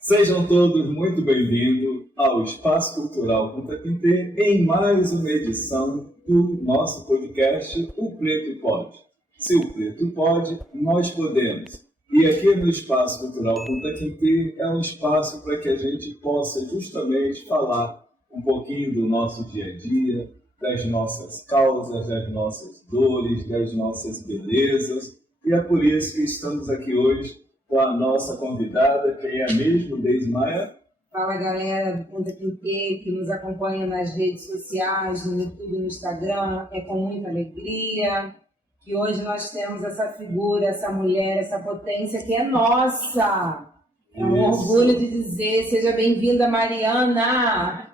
Sejam todos muito bem-vindos ao Espaço Cultural Punta Quinte em mais uma edição do nosso podcast O Preto Pode. Se o Preto pode, nós podemos. E aqui no Espaço Cultural Punta Quinte é um espaço para que a gente possa justamente falar um pouquinho do nosso dia a dia, das nossas causas, das nossas dores, das nossas belezas. E é por isso que estamos aqui hoje com a nossa convidada, quem é mesmo, Deise Maia. Fala, galera do Punta Quinte, que nos acompanha nas redes sociais, no YouTube, no Instagram. É com muita alegria que hoje nós temos essa figura, essa mulher, essa potência que é nossa. É um orgulho de dizer, seja bem-vinda, Mariana.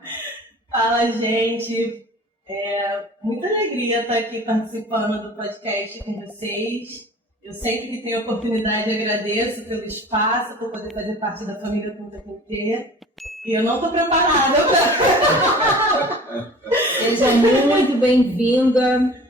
Fala, gente. Muita alegria estar aqui participando do podcast com vocês. Eu sempre que tenho oportunidade agradeço pelo espaço, por poder fazer parte da família Punta Quinte. E eu não estou preparada para... Seja muito bem-vinda.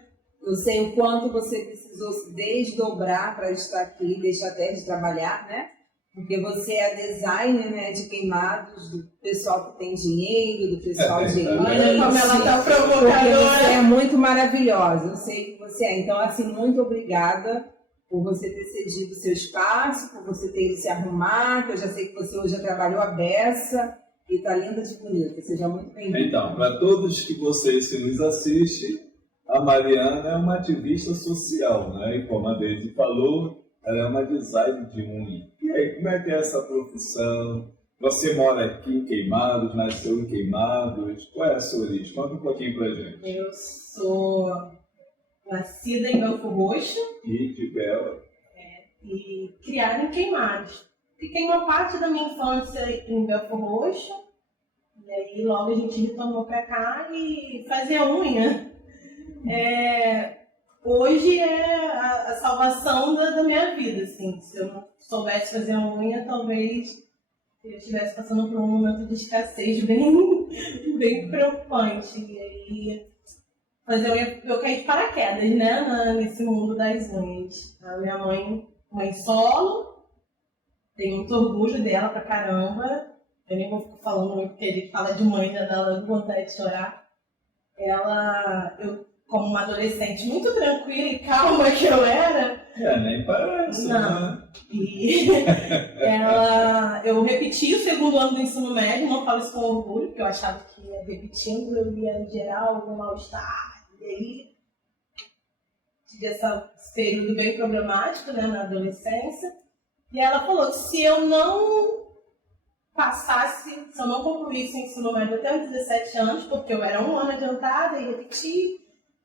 Eu sei o quanto você precisou se desdobrar para estar aqui, deixar até de trabalhar, né? Porque você é designer, né, de queimados, do pessoal que tem dinheiro, do pessoal de elite. Olha como ela está provocadora. Porque você é muito maravilhosa, eu sei que você é. Então, assim, muito obrigada por você ter cedido o seu espaço, por você ter ido se arrumar, que eu já sei que você hoje já trabalhou a beça e está linda de bonita. Seja muito bem-vinda. Então, para todos vocês que nos assistem, a Mariana é uma ativista social, né? E como a Deise falou, ela é uma designer de unha. E aí, como é que é essa profissão? Você mora aqui em Queimados, nasceu em Queimados. Qual é a sua origem? Conta um pouquinho pra gente. Eu sou nascida em Belfor Roxo. E de Bela. E criada em Queimados. Fiquei uma parte da minha infância em Belfor Roxo. E aí logo a gente retornou pra cá e fazia unha. Hoje é a salvação da minha vida, assim. Se eu não soubesse fazer unha, talvez eu estivesse passando por um momento de escassez bem preocupante. E aí, fazer unha, eu caí de paraquedas, né, nesse mundo das unhas. A minha mãe solo, tenho muito orgulho dela pra caramba. Eu nem vou ficar falando muito, porque a gente fala de mãe, já dá logo vontade de chorar. Como uma adolescente muito tranquila e calma que eu era... Nem parece, não. Né? E eu repeti o segundo ano do ensino médio, não falo isso com orgulho, porque eu achava que repetindo eu ia gerar algum mal-estar. E aí tive esse período bem problemático, né, na adolescência. E ela falou que se eu não concluísse o ensino médio até os 17 anos, porque eu era um ano adiantada e repeti,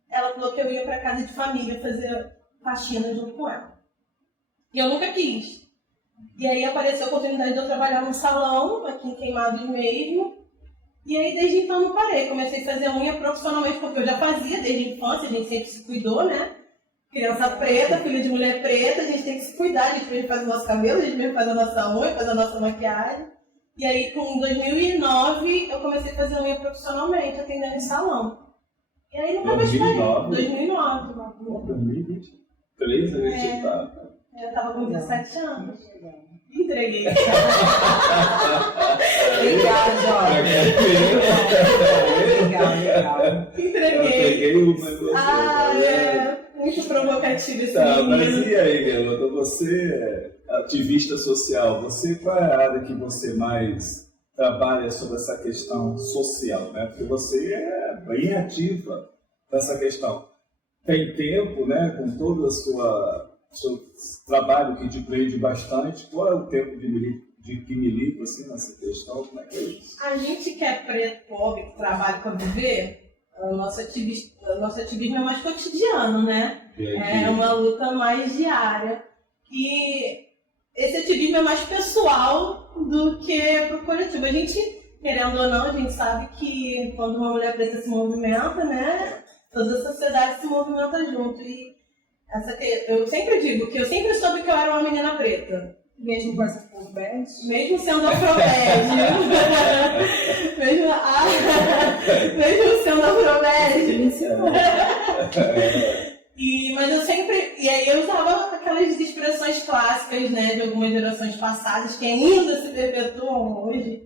ela falou que eu ia para casa de família fazer faxina junto com ela. E eu nunca quis. E aí apareceu a oportunidade de eu trabalhar num salão, aqui em Queimados mesmo. E aí desde então não parei. Comecei a fazer unha profissionalmente, porque eu já fazia desde a infância, a gente sempre se cuidou, né? Criança preta, filha de mulher preta, a gente tem que se cuidar, a gente mesmo faz o nosso cabelo, a gente mesmo faz a nossa unha, faz a nossa maquiagem. E aí, com 2009, eu comecei a fazer unha profissionalmente, atendendo em salão. E aí nunca mais parei. 2009. 2023 a gente tá. Eu tava com 17 anos. Entreguei. Obrigada, Jorge. Legal. Entreguei. Eu peguei muito provocativo esse mas e aí, garota? Você é ativista social. Qual é a área que você mais trabalha sobre essa questão social, né? Porque você é bem ativa nessa questão. Tem tempo, né? Com todo o seu trabalho que te prende bastante. Qual é o tempo que milita assim, nessa questão? Como é que é isso? A gente que é preto, pobre, que trabalha para viver, o nosso ativismo é mais cotidiano, né? É uma luta mais diária. E esse ativismo é mais pessoal do que pro coletivo. A gente, querendo ou não, a gente sabe que quando uma mulher preta se movimenta, né, toda a sociedade se movimenta junto. E eu sempre digo que eu sempre soube que eu era uma menina preta. Mesmo com essa afrobed? Mesmo sendo afrobed. mesmo sendo afrobed. Mas eu sempre... E aí eu usava aquelas expressões clássicas, né, de algumas gerações passadas que ainda se perpetuam hoje.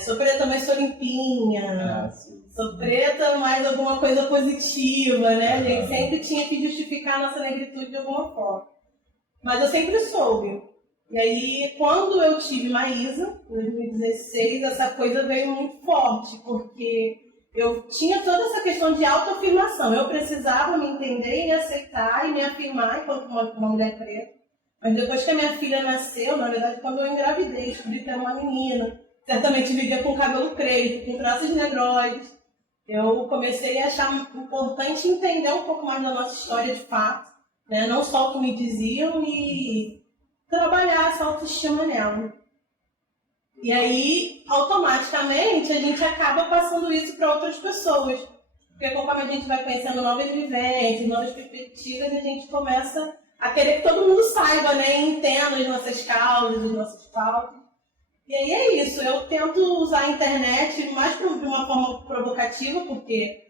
Sou preta, mas sou limpinha. Sou preta, mas alguma coisa positiva, né? A gente sempre tinha que justificar a nossa negritude de alguma forma. Mas eu sempre soube. E aí, quando eu tive Maísa, em 2016, essa coisa veio muito forte, porque eu tinha toda essa questão de autoafirmação. Eu precisava me entender e me aceitar e me afirmar enquanto uma mulher preta. Mas depois que a minha filha nasceu, na verdade, quando eu engravidei, descobri que era uma menina, certamente vivia com cabelo preto, com traços negroides, eu comecei a achar importante entender um pouco mais da nossa história de fato, né? Não só o que me diziam e trabalhar essa autoestima nela. E aí, automaticamente, a gente acaba passando isso para outras pessoas. Porque conforme a gente vai conhecendo novas vivências, novas perspectivas, a gente começa a querer que todo mundo saiba, né? E entenda as nossas causas, as nossas pautas. E aí é isso, eu tento usar a internet mais de uma forma provocativa, porque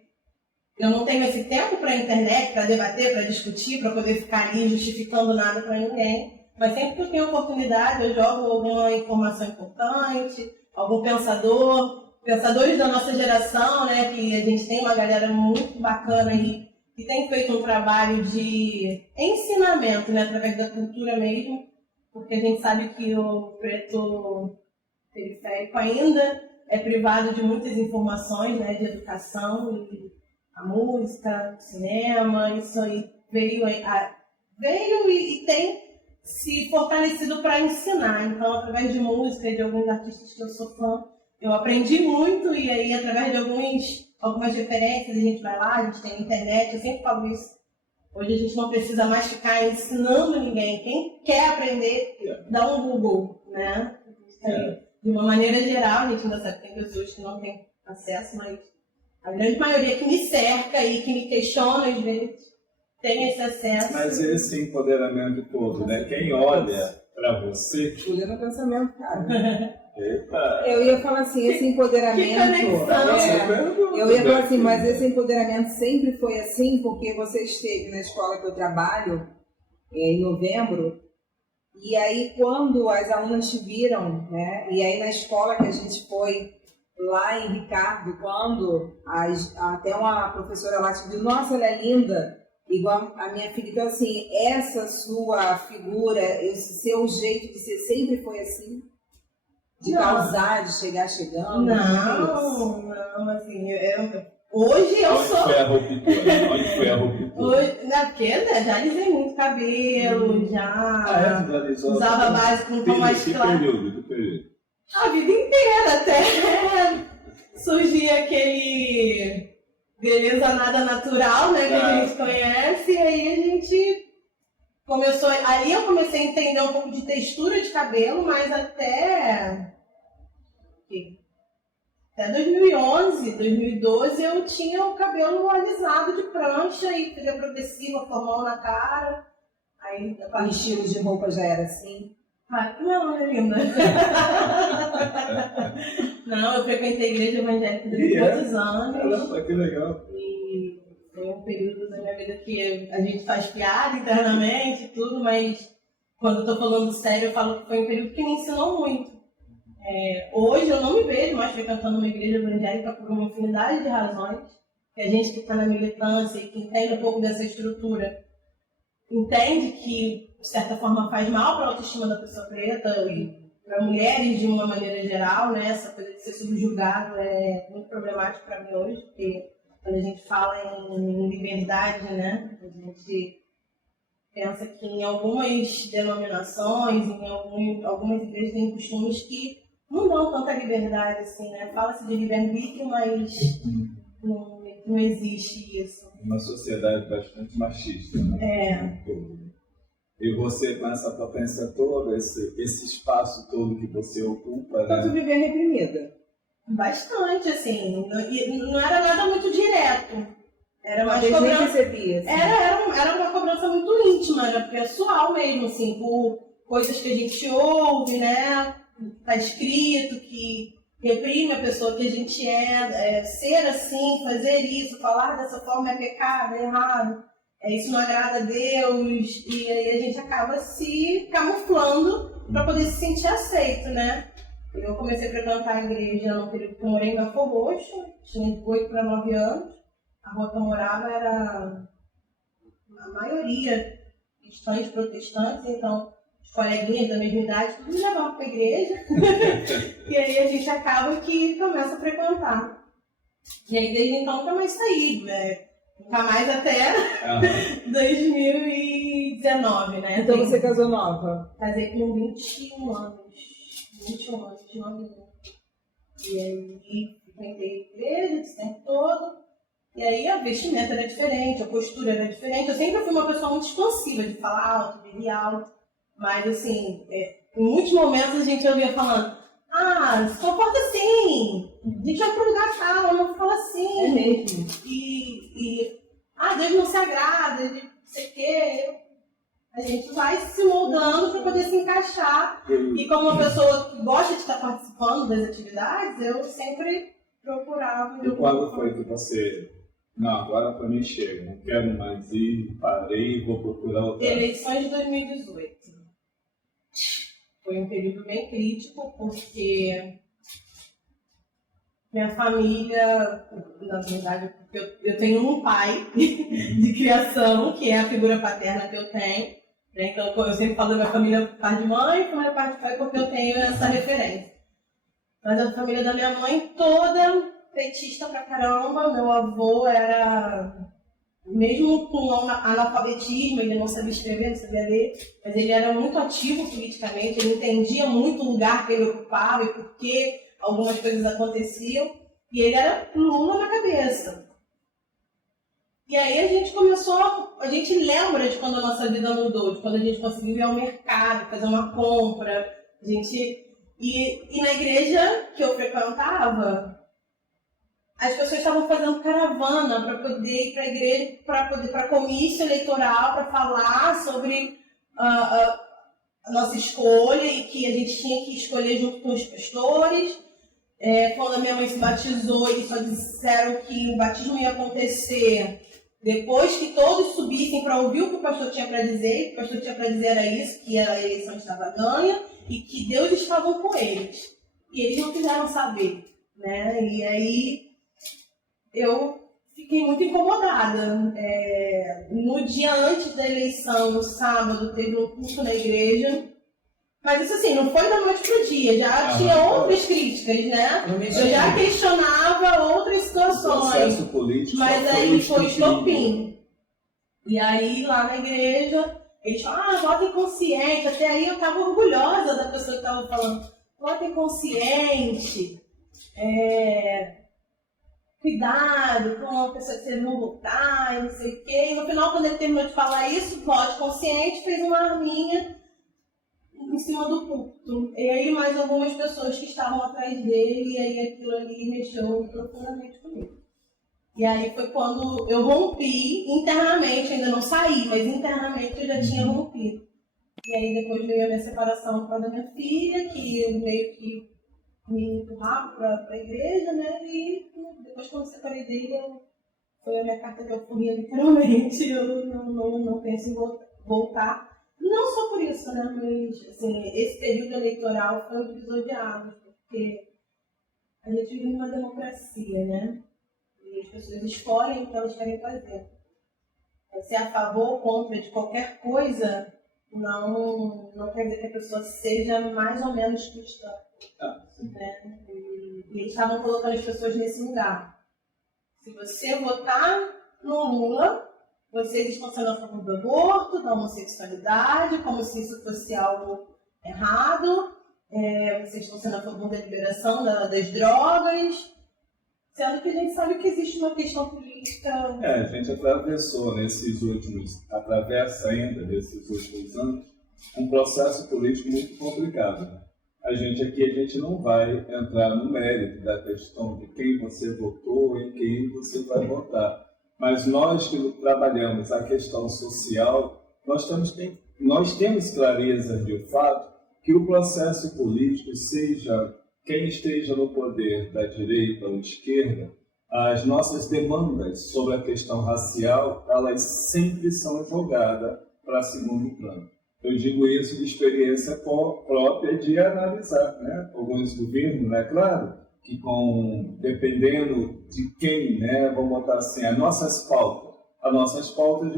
eu não tenho esse tempo para a internet, para debater, para discutir, para poder ficar ali justificando nada para ninguém. Mas sempre que eu tenho oportunidade, eu jogo alguma informação importante, algum pensadores da nossa geração, né, que a gente tem uma galera muito bacana aí, que tem feito um trabalho de ensinamento, né, através da cultura mesmo, porque a gente sabe que o preto periférico ainda é privado de muitas informações, né, de educação, e a música, o cinema, isso aí veio e tem se fortalecido para ensinar. Então, através de música e de alguns artistas que eu sou fã, eu aprendi muito, e aí através de algumas referências a gente vai lá, a gente tem a internet, eu sempre falo isso. Hoje a gente não precisa mais ficar ensinando ninguém. Quem quer aprender, dá um Google, né? De uma maneira geral, a gente ainda sabe que tem pessoas que não têm acesso, mas a grande maioria que me cerca e que me questiona, às vezes, tem esse acesso. Mas esse empoderamento todo, né? Quem olha para você... Escolher no pensamento, cara. Eita! Eu ia falar assim, esse empoderamento... eu ia falar assim, mas esse empoderamento sempre foi assim, porque você esteve na escola que eu trabalho, em novembro, e aí quando as alunas te viram, né? E aí na escola que a gente foi lá em Ricardo, quando até uma professora lá te viu, nossa, ela é linda, igual a minha filha. Então assim, essa sua figura, esse seu jeito de ser sempre foi assim? De causar, de chegar chegando? Não, assim, hoje eu sou... Onde foi a ruptura? Porque já alisei muito cabelo, já usava base com um tom mais claro. Que período? A vida inteira, até surgir aquele beleza nada natural, né, que a gente conhece, e aí a gente começou... Ali eu comecei a entender um pouco de textura de cabelo, mas até 2011, 2012, eu tinha o cabelo alisado de prancha e trilha progressiva, formol na cara. Aí, O estilo de roupa já era assim? Não, minha linda. Não, eu frequentei a igreja evangélica durante muitos anos. Caramba, que legal. E foi um período da minha vida que a gente faz piada internamente e tudo, mas quando eu tô falando sério, eu falo que foi um período que me ensinou muito. Hoje eu não me vejo mais frequentando uma igreja evangélica por uma infinidade de razões, que a gente que está na militância e que entende um pouco dessa estrutura, entende que, de certa forma, faz mal para a autoestima da pessoa preta e para mulheres de uma maneira geral, né? Essa coisa de ser subjugado é muito problemático para mim hoje, porque quando a gente fala em liberdade, né, a gente pensa que em algumas denominações, em algumas igrejas tem costumes que não dão tanta liberdade, assim, né? Fala-se de livre-arbítrio, mas não existe isso. Uma sociedade bastante machista, né? E você, com essa potência toda, esse espaço todo que você ocupa, Então, tu vivia reprimida? Bastante, assim. Não era nada muito direto. Era mais cobrança. cobrança. Assim. Era uma cobrança muito íntima, era pessoal mesmo, assim, por coisas que a gente ouve, né? Tá escrito que reprime a pessoa que a gente ser assim, fazer isso, falar dessa forma é pecado, é errado. isso não agrada a Deus, e aí a gente acaba se camuflando para poder se sentir aceito, né? Eu comecei a frequentar a igreja no período que eu morei em Belford Roxo, tinha 8 para 9 anos. A rua que eu morava era, a maioria, cristãos protestantes, então os coleguinhas da mesma idade, tudo me levavam para a igreja. E aí a gente acaba que começa a frequentar. E aí desde então nunca mais saí, né? Nunca mais até 2019, né? Então você casou nova? Casei com 21 anos. 21 anos, 29 anos. E aí frequentei a igreja esse tempo todo. E aí a vestimenta era diferente, a postura era diferente. Eu sempre fui uma pessoa muito expansiva, de falar alto, de rir alto. Mas assim, em muitos momentos a gente ouvia falando: se comporta assim, a gente vai pro lugar tal, não fala assim. É mesmo. Deus não se agrada, de não sei o quê. A gente vai se moldando para poder se encaixar. E como uma pessoa que gosta de estar participando das atividades, eu sempre procurava. E quando foi que você... Não, agora para mim chega, não quero mais ir, parei, vou procurar outra... Eleições de 2018. Foi um período bem crítico, porque minha família, na verdade, eu tenho um pai de criação, que é a figura paterna que eu tenho. Então, eu sempre falo da minha família par de mãe, da minha parte de pai, porque eu tenho essa referência. Mas a família da minha mãe toda petista pra caramba. Meu avô era, mesmo com analfabetismo, ele não sabia escrever, não sabia ler, mas ele era muito ativo politicamente, ele entendia muito o lugar que ele ocupava e por que algumas coisas aconteciam, e ele era Lula na cabeça. E aí a gente lembra de quando a nossa vida mudou, de quando a gente conseguiu ir ao mercado, fazer uma compra, e na igreja que eu frequentava, as pessoas estavam fazendo caravana para poder ir para a igreja, para comício eleitoral, para falar sobre a nossa escolha e que a gente tinha que escolher junto com os pastores. Quando a minha mãe se batizou, eles só disseram que o batismo ia acontecer depois que todos subissem para ouvir o que o pastor tinha para dizer. O que o pastor tinha para dizer era isso, que a eleição estava ganha e que Deus estava com eles. E eles não quiseram saber, né? E aí eu fiquei muito incomodada. No dia antes da eleição, no sábado, teve um culto na igreja. Mas isso assim, não foi da noite pro dia, já tinha outras críticas, né? Eu já questionava outras situações. Mas aí foi estopim. E aí, lá na igreja, eles falaram, votem consciente. Até aí eu estava orgulhosa da pessoa que estava falando, votem consciente. Cuidado com a pessoa que você não votar e não sei o quê. E no final, quando ele terminou de falar isso, vote consciente, fez uma arminha em cima do púlpito. E aí mais algumas pessoas que estavam atrás dele, e aí aquilo ali mexeu profundamente comigo. E aí foi quando eu rompi internamente, ainda não saí, mas internamente eu já tinha rompido. E aí depois veio a minha separação com a da minha filha, que eu meio que me empurrava para a igreja, né? E depois quando eu separei dele, foi a minha carta de alforria, literalmente. Eu não penso em voltar. Não só por isso, né? Mas assim, esse período eleitoral foi um divisor de águas, porque a gente vive numa democracia, né? E as pessoas escolhem o que elas querem fazer. Ser a favor ou contra de qualquer coisa não quer dizer que a pessoa seja mais ou menos cristã. Né? E eles estavam colocando as pessoas nesse lugar. Se você votar no Lula, vocês estão sendo a favor do aborto, da homossexualidade, como se isso fosse algo errado. Vocês estão sendo a favor da liberação das drogas, sendo que a gente sabe que existe uma questão política. A gente atravessou atravessa ainda nesses últimos anos, um processo político muito complicado. A gente não vai entrar no mérito da questão de quem você votou e quem você vai votar. Mas nós que trabalhamos a questão social, nós temos clareza de fato que o processo político, seja quem esteja no poder da direita ou esquerda, as nossas demandas sobre a questão racial, elas sempre são jogadas para segundo plano. Eu digo isso de experiência própria de analisar, né? Alguns governos, né? Claro, que dependendo de quem, né? Vamos botar assim, as nossas pautas a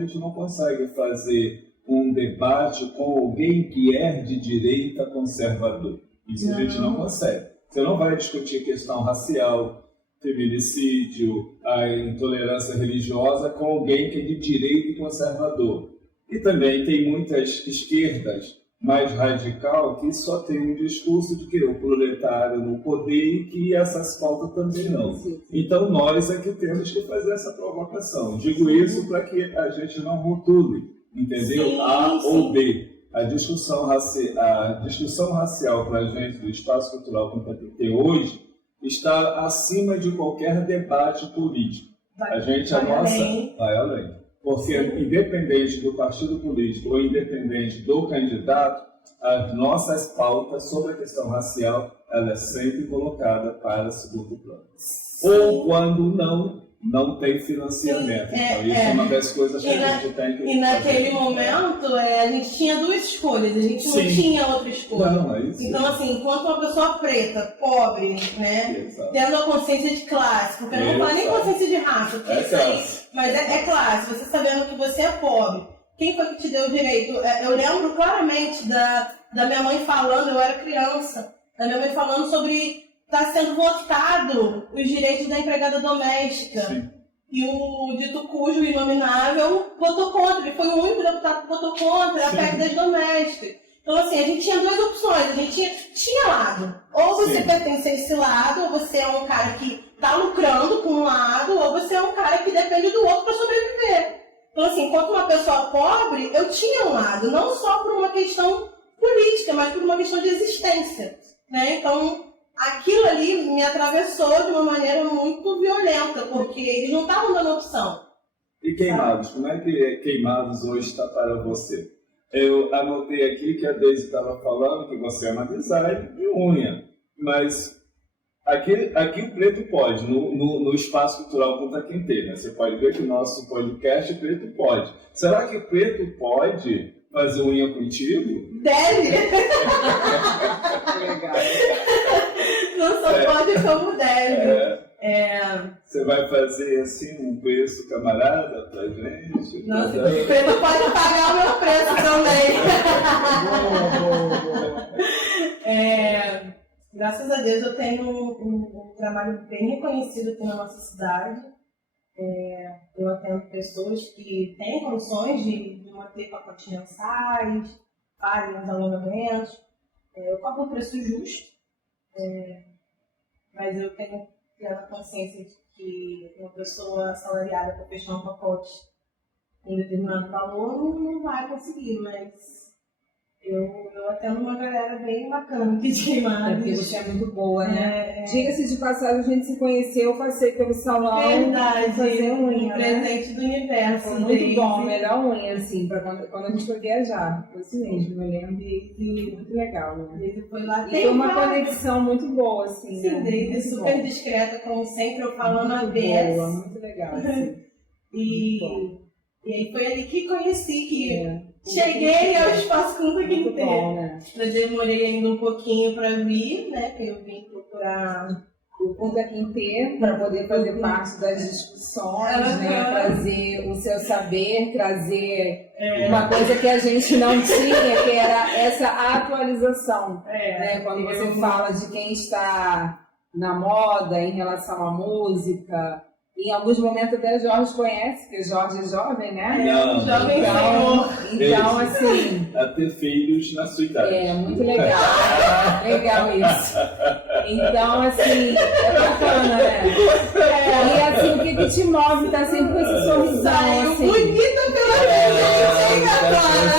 gente não consegue fazer um debate com alguém que é de direita conservador. Isso a gente não consegue. Você não vai discutir questão racial, feminicídio, a intolerância religiosa com alguém que é de direita e conservador. E também tem muitas esquerdas mais radical que só tem um discurso de que o proletário no poder e que essas pautas também não. Então nós é que temos que fazer essa provocação. Digo isso para que a gente não rotule, entendeu? Sim, A sim. ou B. A discussão racial para a gente do espaço cultural que tem hoje está acima de qualquer debate político. Vai além. Porque, independente do partido político ou independente do candidato, as nossas pautas sobre a questão racial, ela é sempre colocada para segundo plano. Ou quando não tem financiamento. Então, isso é uma das coisas que a gente tem que E naquele momento, a gente tinha duas escolhas, a gente não tinha outra escolha. Não, é isso. Então, assim, enquanto uma pessoa preta, pobre, né, Exato. tendo a consciência de classe, porque eu não vou falar nem consciência de raça, porque isso aí, mas é classe, você sabendo que você é pobre. Quem foi que te deu o direito? Eu lembro claramente da minha mãe falando, eu era criança, da minha mãe falando sobre estar sendo votado os direitos da empregada doméstica. Sim. E o dito cujo inominável votou contra. Ele foi o único deputado que votou contra a PEC das domésticas. Então, assim, a gente tinha duas opções. A gente tinha lado. Ou você pertence a esse lado, ou você é um cara que está lucrando com um lado, ou você é um cara que depende do outro para sobreviver. Então, assim, enquanto uma pessoa pobre, eu tinha um lado. Não só por uma questão política, mas por uma questão de existência. Né? Então, aquilo ali me atravessou de uma maneira muito violenta, porque eles não estavam dando opção. E Queimados, como é que Queimados hoje está para você? Eu anotei aqui que a Deise estava falando que você é uma design de unha, mas aqui o Preto pode, no Espaço Cultural Punta Quintê, né? Você pode ver que o nosso podcast Preto pode. Será que Preto pode fazer unha contigo? Deve! Legal. Não só pode como deve. Você vai fazer assim um preço camarada pra gente? Nossa, o Preto pode pagar o meu preço também. Graças a Deus eu tenho um trabalho bem reconhecido aqui na nossa cidade. Eu atendo pessoas que têm condições de manter pacotes mensais, fazem os alongamentos. Eu cobro um preço justo, mas eu tenho plena consciência de que uma pessoa assalariada para fechar um pacote em determinado valor não vai conseguir, mas eu atendo uma galera bem bacana aqui de Queimados. Porque você é muito boa, né? Diga-se de passagem, a gente se conheceu, passei pelo salão. Verdade, fazer unha, um presente do universo. Foi muito bom, a melhor unha, assim, pra quando a gente foi viajar. Foi isso mesmo, eu lembro. E muito legal, né? Ele foi lá. E foi uma conexão muito boa, assim. Sim, né? Deise super discreta, como sempre, eu falando a vez. Boa, muito legal, assim. E aí foi ali que conheci, que cheguei ao Espaço Punta Quintê. Né? Eu demorei ainda um pouquinho para vir, né? Que eu vim procurar o Punta Quintê para poder fazer parte das discussões, né? Trazer o seu saber, trazer uma coisa que a gente não tinha, que era essa atualização. Né? Quando você fala de quem está na moda em relação à música. Em alguns momentos até Jorge conhece, porque Jorge é jovem, né? Não, jovem então assim... A ter filhos na sua idade. Muito legal. Legal isso. Então, assim, é bacana, né? E assim, o que te move? Tá sempre com esse sorrisão, assim. Bonita pela gente agora.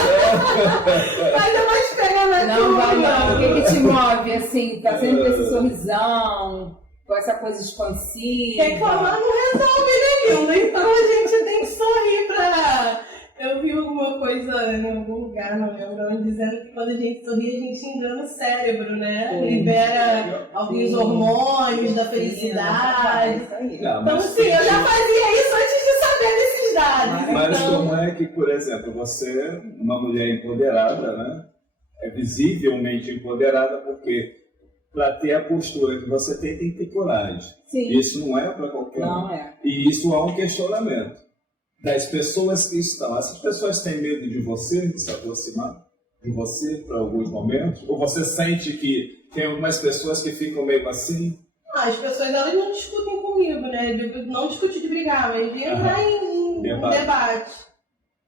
Mas eu vou esperar mais. Não vai não. O que te move, assim? Tá sempre com esse sorrisão. Com essa coisa expansiva. Reclamar não resolve, né, Nilda? Então a gente tem que sorrir pra... Eu vi alguma coisa em algum lugar, não lembro, dizendo que quando a gente sorri, a gente engana o cérebro, né? Sim. Libera alguns hormônios da felicidade. Então, assim, eu já fazia isso antes de saber desses dados. Mas então... como é que, por exemplo, você, uma mulher empoderada, né? É visivelmente empoderada, porque para ter a postura que você tem que ter coragem. Sim. Isso não é para qualquer um. Não é. E isso há um questionamento das pessoas que estão. Essas pessoas têm medo de você, de se aproximar de você para alguns momentos? Ou você sente que tem algumas pessoas que ficam meio assim? As pessoas, elas não discutem comigo, né? Não discutir de brigar, mas de entrar em debate.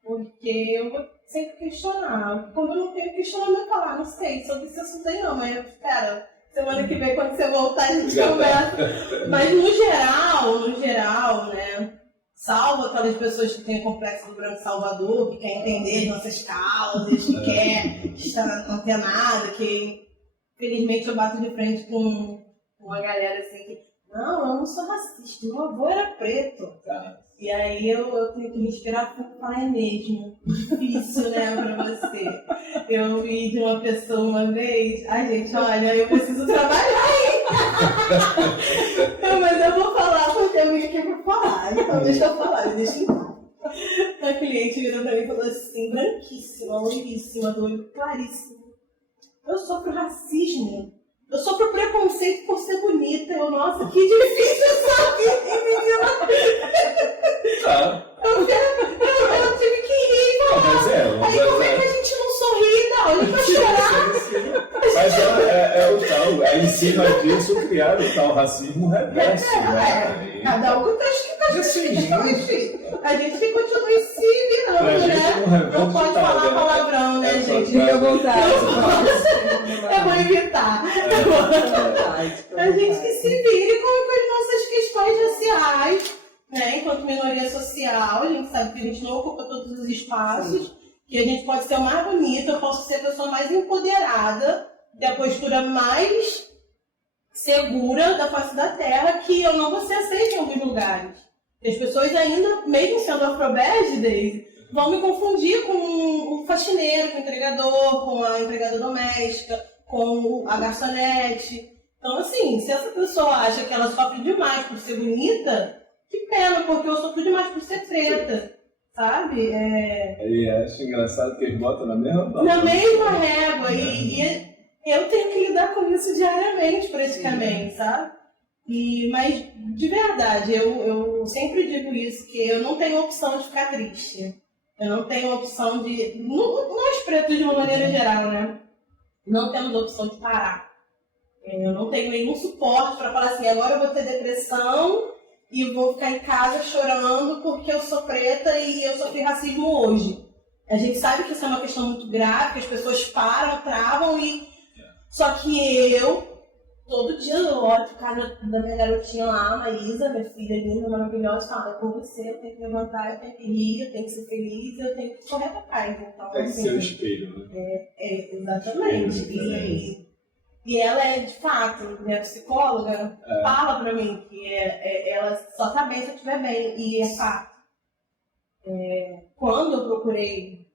Porque eu vou sempre questionar. Quando eu não tenho questionamento, eu falo, não sei, sobre esse assunto aí não, mas espera, semana que vem, quando você voltar, a gente conversa. Mas no geral, né? Salvo aquelas pessoas que têm o complexo do branco salvador, que quer entender as nossas causas, que quer estar antenada, que felizmente eu bato de frente com uma galera assim que, não, eu não sou racista, meu avô era preto. Tá. E aí eu tenho que respirar fundo e falar, é mesmo. Difícil, né, pra você. Eu vi de uma pessoa uma vez, ai gente, olha, eu preciso trabalhar, hein? Mas eu vou falar porque eu vim aqui pra falar, então deixa eu falar, deixa eu falar. A cliente virou pra mim e falou assim, branquíssima, loiríssima, do olho claríssimo. Eu sofro racismo. Eu sofro preconceito por ser bonita. Eu, nossa, que difícil essa vida, menina. Tá. Eu tive que rir e falar. Aí como é que a gente não sorri? Não, a gente vai chorar. Mas é o tal, é em cima disso criado o tal racismo reverso, né? Cada um com suas questões. A gente tem que continuar se virando, né? Não pode falar palavrão, né, gente? Fica à vontade. Eu vou evitar. A gente que se vire com as nossas questões raciais, né? Enquanto minoria social, a gente sabe que a gente não ocupa todos os espaços, que a gente pode ser o mais bonita, eu posso ser a pessoa mais empoderada, ter a postura mais segura da face da terra, que eu não vou ser aceita em alguns lugares. As pessoas ainda, mesmo sendo afrobégidas, vão me confundir com o faxineiro, com o entregador, com a empregada doméstica, com a garçonete. Então, assim, se essa pessoa acha que ela sofre demais por ser bonita, que pena, porque eu sofro demais por ser preta, sabe? E acho engraçado que eles botam na mesma régua. Na mesma régua. E eu tenho que lidar com isso diariamente, praticamente, sabe? Mas, de verdade, eu sempre digo isso, que eu não tenho opção de ficar triste. Eu não tenho opção de... Nós pretos, de uma maneira geral, né? Não temos opção de parar. Eu não tenho nenhum suporte para falar assim, agora eu vou ter depressão e vou ficar em casa chorando porque eu sou preta e eu sofri racismo hoje. A gente sabe que isso é uma questão muito grave, que as pessoas param, travam e... Só que todo dia eu olho pro cara da minha garotinha lá, a Maísa, minha filha linda, maravilhosa, e falo, é por você, eu tenho que levantar, eu tenho que rir, eu tenho que ser feliz, eu tenho que correr pra trás. Então, tem que assim, ser o espelho, né? Exatamente. E ela é, de fato, minha psicóloga, fala pra mim que ela só tá bem se eu estiver bem. E é fato. Quando eu procurei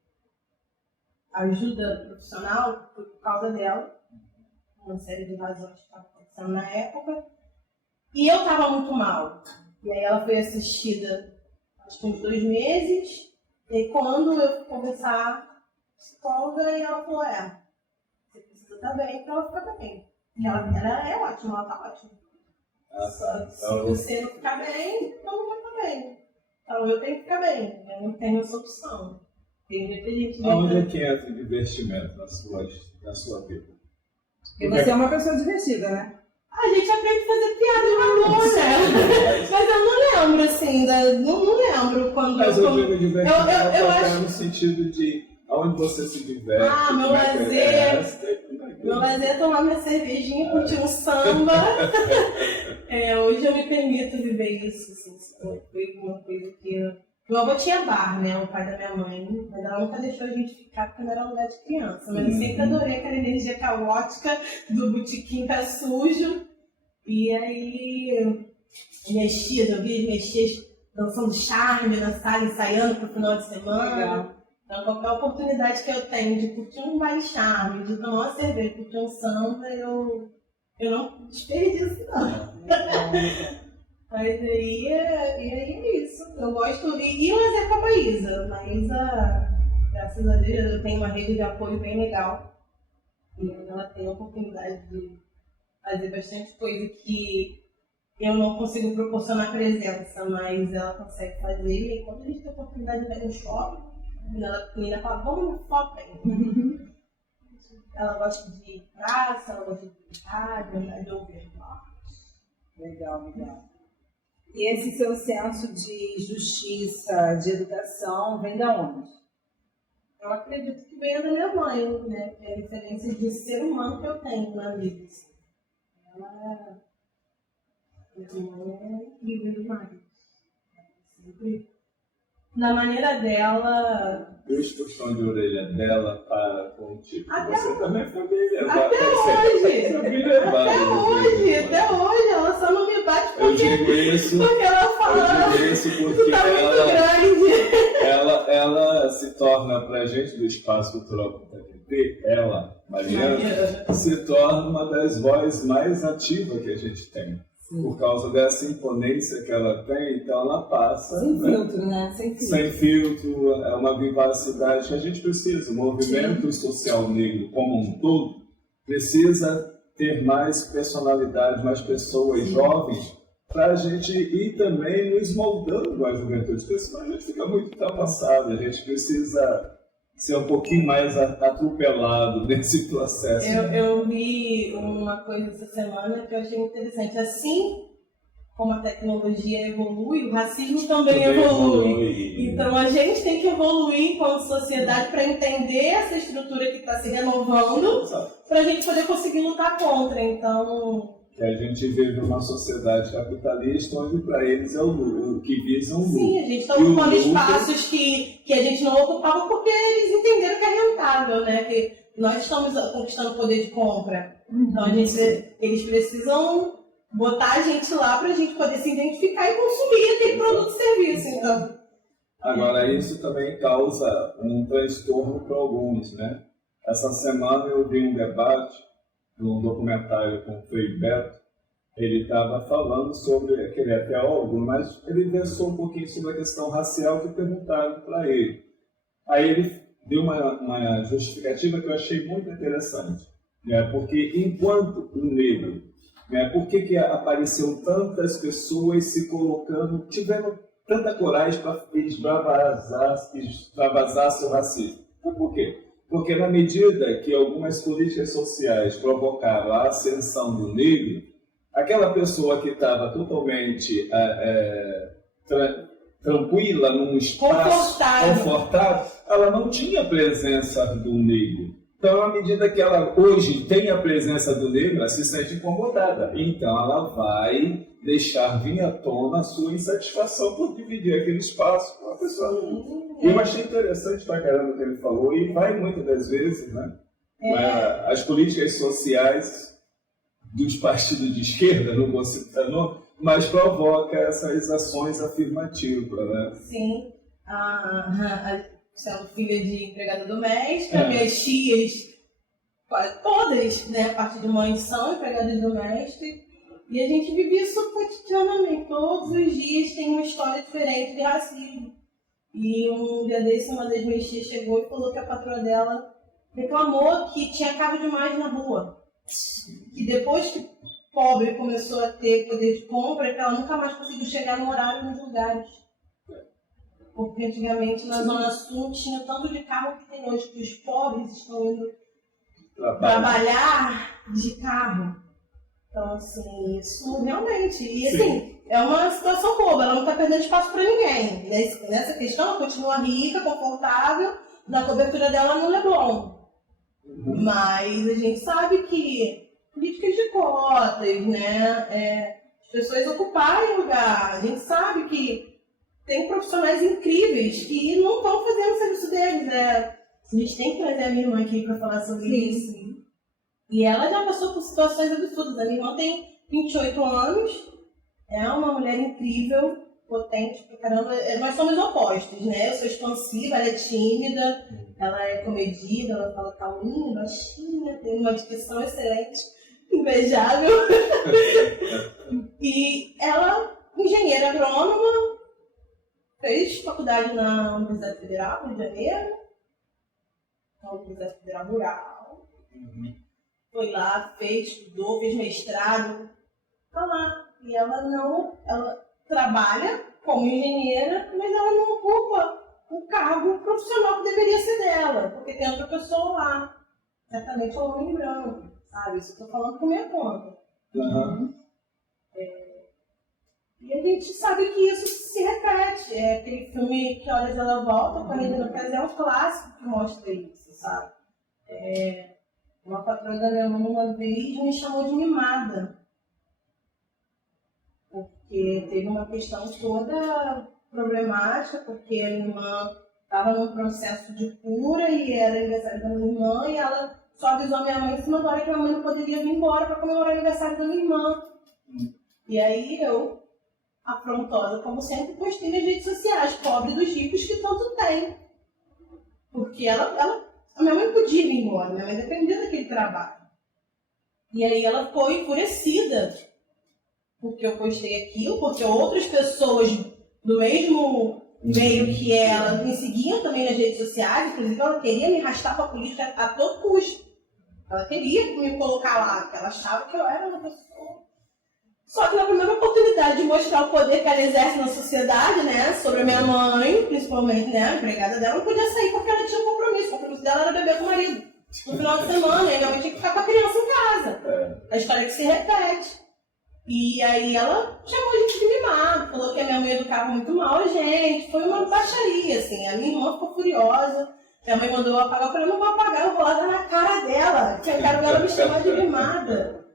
ajuda profissional, foi por causa dela. Uma série de razões que estavam acontecendo na época. E eu tava muito mal. E aí ela foi assistida, acho que uns 2 meses. E aí quando eu fui conversar com a psicóloga, e ela falou, você precisa estar bem para ela ficar bem. Porque ela é ótima, ela tá ótima. Se você não ficar bem, eu não vou ficar bem. Então eu tenho que ficar bem, eu não tenho essa opção. Onde é que entra o divertimento na sua vida? Porque você é uma pessoa divertida, né? A gente aprende a fazer piada de amor, né? Mas eu não lembro, assim, não lembro quando... Mas eu digo divertimento acho... no sentido de aonde você se diverte. Meu lazer... Meu lazer é tomar minha cervejinha, curtir um samba. Hoje eu me permito viver isso, assim. Foi uma coisa que... Meu avô tinha bar, né? O pai da minha mãe. Mas ela nunca deixou a gente ficar porque não era lugar de criança. Mas eu sempre adorei aquela energia caótica do botequim tá sujo. E aí... Minhas tias, eu vi as minhas tias dançando charme na sala, ensaiando pro final de semana. Legal. Então, qualquer oportunidade que eu tenho de curtir um baile charme, de tomar uma cerveja, curtir um samba, eu não desperdiço, não. Mas aí é isso. Eu gosto. E o lazer com a Maísa. Maísa, graças a Deus, eu tenho uma rede de apoio bem legal. E ela tem a oportunidade de fazer bastante coisa que eu não consigo proporcionar presença, mas ela consegue fazer. E quando a gente tem a oportunidade de ir no shopping, a menina fala, vamos no shopping. Ela gosta de praça, ela gosta de brincar, de ouvir. Legal. E esse seu senso de justiça, de educação, vem da onde? Eu acredito que venha da minha mãe, né? Que é a referência de ser humano que eu tenho na vida. Ela é incrível demais. Sempre na maneira dela. E os puxões de orelha dela para contigo? Até Você também foi bem levado. Até hoje! Até hoje, ela só não me bate Eu digo isso porque ela fala. Eu digo isso porque tá muito grande. ela se torna, pra gente do Espaço Cultural Punta-Quintê, Mariana, se torna uma das vozes mais ativas que a gente tem. Por causa dessa imponência que ela tem, então ela passa. Sem filtro, né? Sem filtro, é uma vivacidade que a gente precisa. O movimento social negro como um todo precisa ter mais personalidade, mais pessoas jovens, para a gente ir também nos moldando a juventude, porque senão a gente fica muito ultrapassado, a gente precisa ser um pouquinho mais atropelado nesse processo. Eu vi uma coisa essa semana que eu achei muito interessante. Assim como a tecnologia evolui, o racismo também evolui. Então a gente tem que evoluir enquanto sociedade para entender essa estrutura que está se renovando, para a gente poder conseguir lutar contra. Então que a gente vive uma sociedade capitalista onde para eles é o que visam o lucro. Sim, a gente está ocupando espaços que a gente não ocupava porque eles entenderam que é rentável, né? Que nós estamos conquistando poder de compra. Então eles precisam botar a gente lá para a gente poder se identificar e consumir aquele produto e serviço. Então. Agora, isso também causa um transtorno para alguns, né? Essa semana eu vi um debate num documentário com o Frei Beto. Ele estava falando sobre, que ele é teólogo, mas ele versou um pouquinho sobre a questão racial que perguntaram para ele. Aí ele deu uma justificativa que eu achei muito interessante, né? Porque enquanto o negro, né, por que apareceu tantas pessoas se colocando, tiveram tanta coragem para extravasar seu racismo? Então, por quê? Porque na medida que algumas políticas sociais provocaram a ascensão do negro, aquela pessoa que estava totalmente tranquila, num espaço confortável, ela não tinha a presença do negro. Então, à medida que ela hoje tem a presença do negro, ela se sente incomodada. Então, ela vai deixar vir à tona a sua insatisfação por dividir aquele espaço com a pessoa. Eu achei interessante pra caramba o que ele falou, e vai muitas das vezes, né? As políticas sociais dos partidos de esquerda, não vou citar nome, mas provoca essas ações afirmativas, né? Sim. Sendo filha de empregada doméstica, minhas tias, quase todas, né, a parte de mãe são empregadas domésticas, e a gente vive isso cotidianamente. Todos os dias tem uma história diferente de racismo. E um dia desse, uma das minhas tias chegou e falou que a patroa dela reclamou que tinha carro demais na rua. Que depois que pobre começou a ter poder de compra, que ela nunca mais conseguiu chegar no horário nos lugares. Porque antigamente na Zona Sul tinha tanto de carro que tem hoje, que os pobres estão indo trabalhar de carro. Então, assim, isso realmente. E assim, é uma situação boba, ela não está perdendo espaço para ninguém. Nessa questão, ela continua rica, confortável, na cobertura dela no Leblon. Mas a gente sabe que políticas de cotas, né? As pessoas ocuparem lugar. A gente sabe que tem profissionais incríveis que não estão fazendo o serviço deles. A gente tem que trazer a minha irmã aqui para falar sobre isso. E ela já passou por situações absurdas. A minha irmã tem 28 anos, é uma mulher incrível, potente pra caramba. Nós somos opostos, né? Eu sou expansiva, ela é tímida, ela é comedida, ela fala calminha, baixinha, tem uma dicção excelente, invejável. E ela, engenheira agrônoma, fez faculdade na Universidade Federal, Rio de Janeiro, na Universidade Federal Rural. Foi lá, estudou, fez mestrado, tá lá. E ela trabalha como engenheira, mas ela não ocupa o cargo profissional que deveria ser dela, porque tem outra pessoa lá. Certamente é um homem branco, sabe? Isso eu tô falando por minha conta. E a gente sabe que isso se repete. É aquele filme Que Horas Ela Volta, com a Regina Casé, é um clássico que mostra isso, sabe? Uma patroa da minha mãe uma vez me chamou de mimada. Porque teve uma questão toda problemática, porque a minha irmã estava num processo de cura e era aniversário da minha irmã, e ela só avisou a minha mãe em cima da hora que a minha mãe não poderia vir embora para comemorar o aniversário da minha irmã. E aí eu, afrontosa como sempre, postei nas redes sociais, pobre dos ricos que tanto tem. Porque a minha mãe podia ir embora, minha mãe dependia daquele trabalho. E aí ela ficou enfurecida, porque eu postei aquilo, porque outras pessoas do mesmo meio que ela me seguiam também nas redes sociais, inclusive ela queria me arrastar para a política a todo custo. Ela queria me colocar lá, porque ela achava que eu era uma pessoa. Só que na primeira oportunidade de mostrar o poder que ela exerce na sociedade, né, sobre a minha mãe, principalmente, né, a empregada dela, não podia sair porque ela tinha um compromisso. O compromisso dela era beber com o marido no final de semana, e minha mãe tinha que ficar com a criança em casa. A história que se repete. E aí ela chamou a gente de mimado, falou que a minha mãe educava muito mal a gente, foi uma baixaria, assim. A minha irmã ficou furiosa, minha mãe mandou eu apagar, eu falei, eu não vou apagar, eu vou lá dar na cara dela, que eu quero ela me chamar de mimada.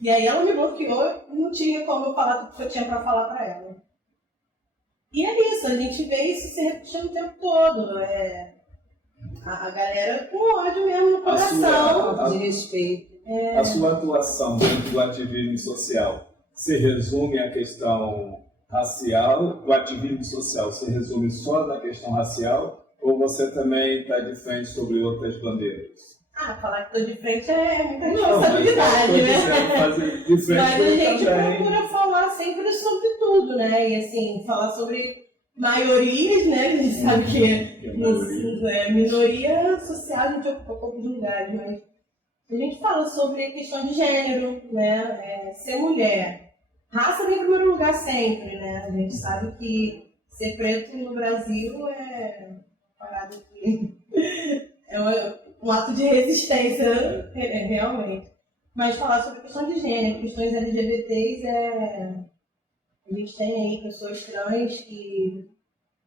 E aí ela me bloqueou, não tinha como eu falar tudo que eu tinha pra falar pra ela. E é isso, a gente vê isso se repetindo o tempo todo. A galera com ódio mesmo no coração. De respeito. A sua atuação dentro do ativismo social se resume à questão racial? O ativismo social se resume só na questão racial? Ou você também está de frente sobre outras bandeiras? Falar que estou de frente é muita responsabilidade, né? Mas a gente procura falar sempre sobre tudo, né? E assim, falar sobre maiorias, né? A gente sabe que minoria social a gente ocupa poucos lugares, mas a gente fala sobre questão de gênero, né? Ser mulher. Raça vem em primeiro lugar sempre, né? A gente sabe que ser preto no Brasil é parada que um ato de resistência, realmente. Mas falar sobre questão de gênero, questões LGBTs, a gente tem aí pessoas trans que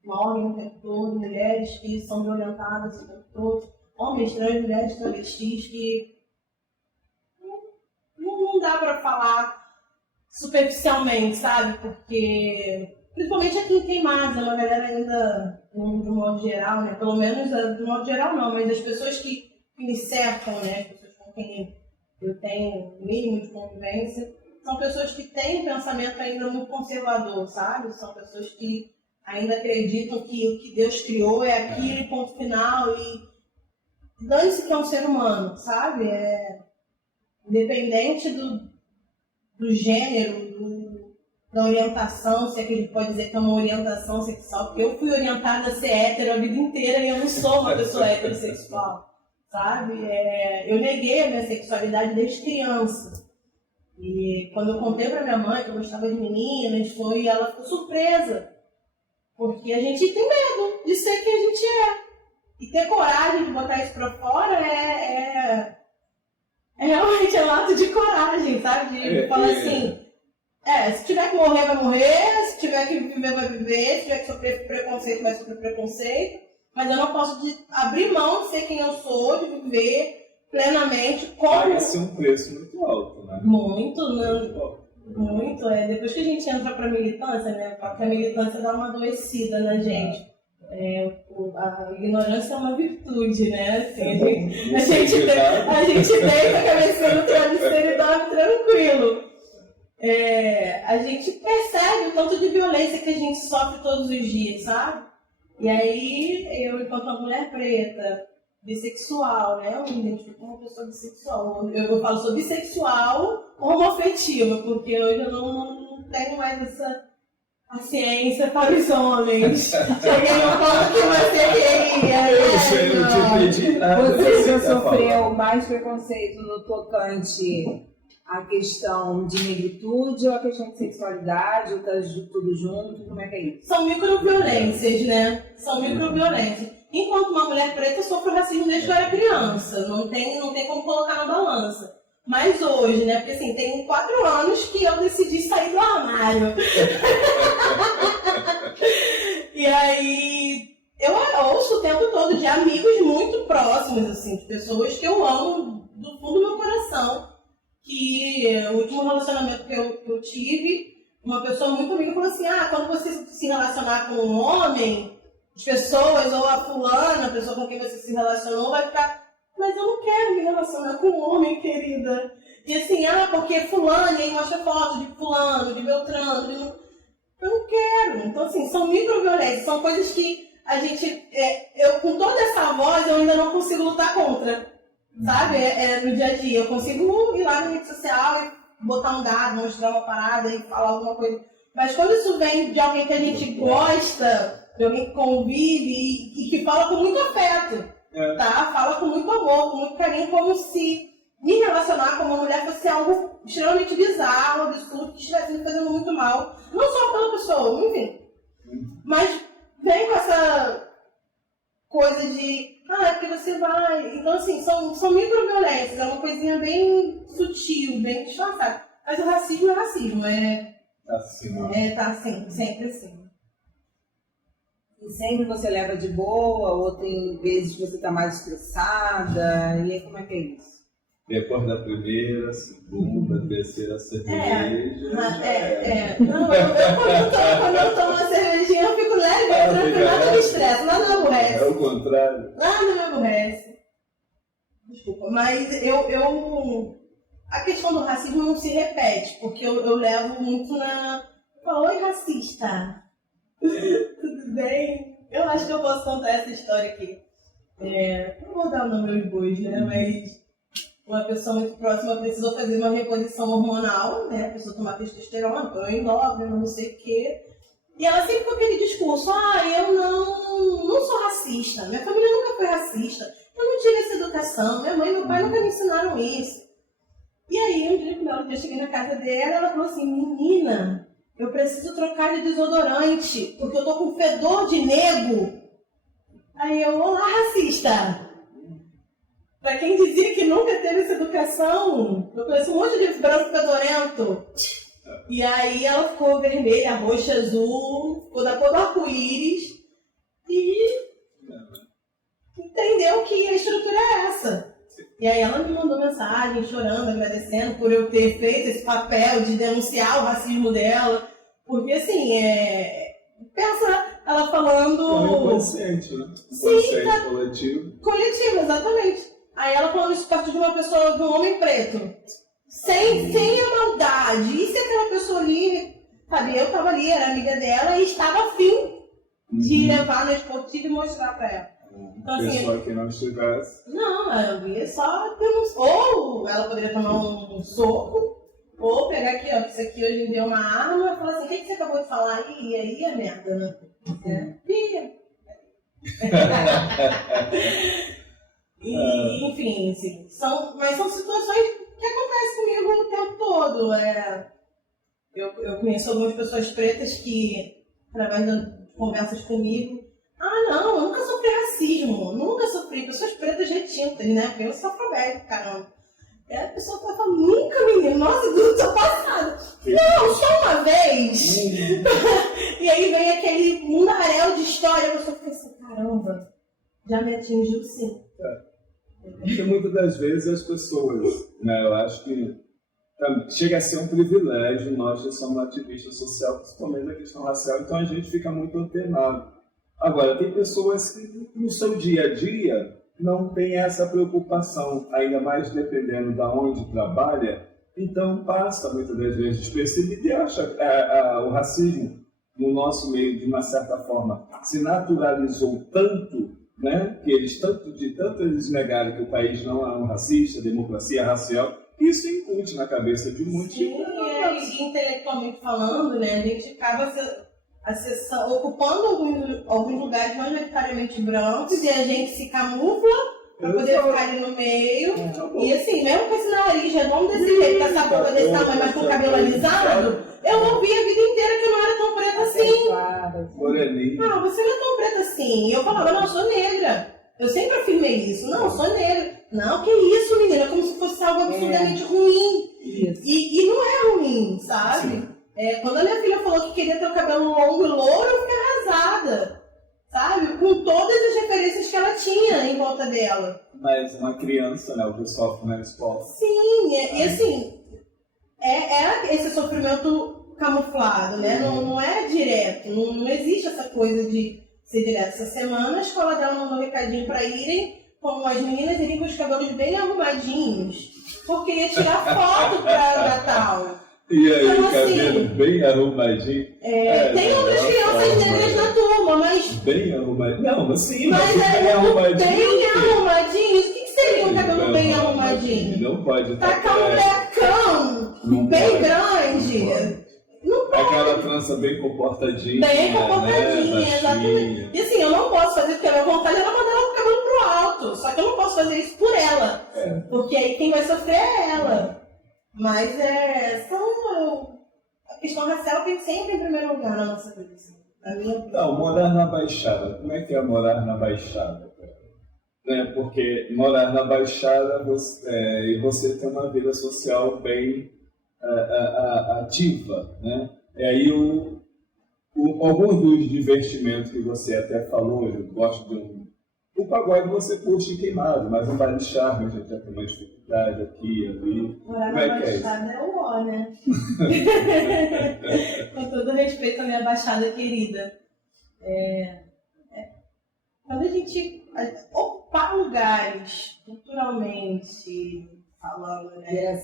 morrem o tempo todo, mulheres que são violentadas o tempo todo, homens trans, mulheres travestis que não dá pra falar superficialmente, sabe? Porque, principalmente aqui em Queimados, é uma galera ainda, de um modo geral, né? Pelo menos, de um modo geral não, mas as pessoas que me cercam, né? As pessoas com quem eu tenho o mínimo de convivência, são pessoas que têm um pensamento ainda muito conservador, sabe? São pessoas que ainda acreditam que o que Deus criou é aquilo, ponto final, e dane-se que é um ser humano, sabe? Independente do gênero, da orientação, se é que a gente pode dizer que é uma orientação sexual, porque eu fui orientada a ser hétero a vida inteira e eu não sou uma pessoa heterossexual, sabe? Eu neguei a minha sexualidade desde criança. E quando eu contei pra minha mãe que eu gostava de meninas, ela ficou surpresa, porque a gente tem medo de ser quem a gente é. E ter coragem de botar isso pra fora realmente um ato de coragem, sabe? De falar assim, se tiver que morrer, vai morrer, se tiver que viver, vai viver, se tiver que sofrer preconceito, vai sofrer preconceito, mas eu não posso abrir mão de ser quem eu sou, de viver plenamente como... Parece um preço muito alto, né? Muito, muito. Depois que a gente entra pra militância, né? Porque a militância dá uma adoecida na gente. A ignorância é uma virtude, né? Assim, a gente deita a cabecinha no travesseiro e dorme tranquilo. a gente percebe o tanto de violência que a gente sofre todos os dias, sabe? E aí, eu, enquanto uma mulher preta, bissexual, né? Eu me identifico como uma pessoa bissexual. Eu falo sou bissexual homoafetiva, porque hoje eu não tenho mais essa paciência para os homens. Cheguei no ponto que você queria. Eu não te pedi nada. Você já sofreu mais preconceito no tocante à questão de negritude ou a questão de sexualidade, ou tá tudo junto? Como é que é isso? São microviolências, né? São microviolências. Enquanto uma mulher preta, eu sofro racismo desde que eu era criança. Não tem como colocar na balança. Mas hoje, né? Porque assim, tem 4 anos que eu decidi sair do armário. E aí, eu ouço o tempo todo de amigos muito próximos, assim, de pessoas que eu amo do fundo do meu coração. Que o último relacionamento que eu tive, uma pessoa muito amiga falou assim, quando você se relacionar com um homem, as pessoas, ou a fulana, a pessoa com quem você se relacionou, vai ficar, mas eu não quero me relacionar com um homem, querida. E assim, porque fulano, e aí mostra foto de fulano, de Beltrano, eu não quero. Então assim, são microviolências, são coisas que a gente, eu com toda essa voz, eu ainda não consigo lutar contra. Sabe? No dia a dia. Eu consigo ir lá na rede social e botar um dado, mostrar uma parada e falar alguma coisa. Mas quando isso vem de alguém que a gente gosta, de alguém que convive e que fala com muito afeto, tá? Fala com muito amor, com muito carinho, como se me relacionar com uma mulher fosse algo extremamente bizarro, absurdo, que estivesse me fazendo muito mal. Não só pela pessoa, enfim. Mas vem com essa coisa de porque você vai... Então, assim, são microviolências, é uma coisinha bem sutil, bem disfarçada. Mas o racismo é racismo, Tá assim, tá assim, sempre assim. E sempre você leva de boa, ou tem vezes que você tá mais estressada, e aí como é que é isso? Depois da primeira, segunda, terceira cerveja. Não, quando eu tomo uma cervejinha, eu fico leve, tranquilo, nada me estressa, nada me aborrece. É o contrário. Nada me aborrece. Desculpa, mas a questão do racismo não se repete, porque eu levo muito na... Falo, oi, racista. Tudo bem? Eu acho que eu posso contar essa história aqui. Não vou dar o nome aos bois, né? Mas uma pessoa muito próxima precisou fazer uma reposição hormonal, né? A pessoa tomar testosterona, põe endócrino, não sei o quê. E ela sempre com aquele discurso, eu não sou racista, minha família nunca foi racista, eu não tive essa educação, minha mãe e meu pai nunca me ensinaram isso. E aí, um dia eu cheguei na casa dela, ela falou assim, menina, eu preciso trocar de desodorante, porque eu tô com fedor de nego. Aí eu, olá, racista. Pra quem dizia que nunca teve essa educação, eu conheço um monte de branco fedorento. E aí ela ficou vermelha, roxa, azul, ficou da cor do arco-íris e entendeu que a estrutura é essa. E aí ela me mandou mensagem chorando, agradecendo por eu ter feito esse papel de denunciar o racismo dela. Porque assim, pensa ela falando... É um inconsciente, né? Sim, Coletivo. Coletivo, exatamente. Aí ela falando isso parte de uma pessoa, de um homem preto. Sem a maldade. E se aquela pessoa ali, sabe, eu tava ali, era amiga dela e estava afim de levar na esportiva e mostrar pra ela. Então, assim, pessoa que não estivesse. Não, eu ia só ou ela poderia tomar um soco, ou pegar aqui, ó, que isso aqui hoje em dia é uma arma, e falar assim, o que você acabou de falar aí? E aí é merda, né? Enfim, assim, mas são situações que acontecem comigo o tempo todo. Eu conheço algumas pessoas pretas que, através de conversas comigo, não, eu nunca sofri racismo, nunca sofri. Pessoas pretas retintas, né? Porque eu sou afrobélica, caramba. E a pessoa tá falando, nunca, menino, nossa, do tô passada. Não, só uma vez. E aí vem aquele mundaréu de história, a pessoa fica assim, caramba, já me atingiu sim. Porque muitas das vezes as pessoas, né, eu acho que chega a ser um privilégio nós que somos ativistas sociais, principalmente na questão racial, então a gente fica muito antenado. Agora, tem pessoas que no seu dia a dia não tem essa preocupação, ainda mais dependendo de onde trabalha, Então passa muitas das vezes despercebido e acha o racismo no nosso meio, de uma certa forma, se naturalizou tanto, né, que eles tanto eles negaram que o país não é um racista, democracia racial, isso incute na cabeça de muitos. Sim, e intelectualmente falando, né, a gente acaba ocupando alguns lugares majoritariamente brancos e a gente se camufla para poder ficar ali no meio. E assim, mesmo com esse nariz redondo desse jeito, com essa boca desse tamanho, mas com o cabelo alisado, eu ouvi a vida inteira que eu não era tão preta assim. Moreninha. Não, você não é tão preta assim. E eu falava, não, eu sou negra. Eu sempre afirmei isso. Não, eu sou negra. Não, que isso, menina, como se fosse algo absurdamente ruim. E não é ruim, sabe? Quando a minha filha falou que queria ter o cabelo longo e louro, eu fiquei arrasada. Sabe? Com todas as referências que ela tinha em volta dela. Mas uma criança, né? O que sofre na escola. Sim, e assim, é esse sofrimento camuflado, né? Não é direto, não existe essa coisa de ser direto. Essa semana a escola dela mandou um recadinho para irem, como as meninas irem com os cabelos bem arrumadinhos, porque ia tirar foto para Natal. E aí, então, cabelo assim, bem arrumadinho. Tem outras crianças negras na turma, mas. Bem arrumadinho. Não, mas sim, mas bem arrumadinho. Bem arrumadinho? O que seria um cabelo bem arrumadinho? Não pode. Tacar um lecão bem grande. Não pode. Aquela trança bem comportadinha. Bem comportadinha, né? exatamente. E assim, eu não posso fazer, porque a minha vontade era mandar ela com o cabelo pro alto. Só que eu não posso fazer isso por ela. Porque aí quem vai sofrer é ela. Mas a questão racial tem sempre em primeiro lugar na nossa vida. Não, morar na Baixada. Como é que é morar na Baixada? Porque morar na Baixada e você tem uma vida social bem ativa, né? E aí alguns dos divertimentos que você até falou, eu gosto de o pagode você curte queimado, mas um baile charme a gente já tem uma dificuldade aqui, ali. Morar na Baixada é o ó, né? Com todo respeito à minha Baixada querida. Quando a gente ocupar lugares, culturalmente falando, né?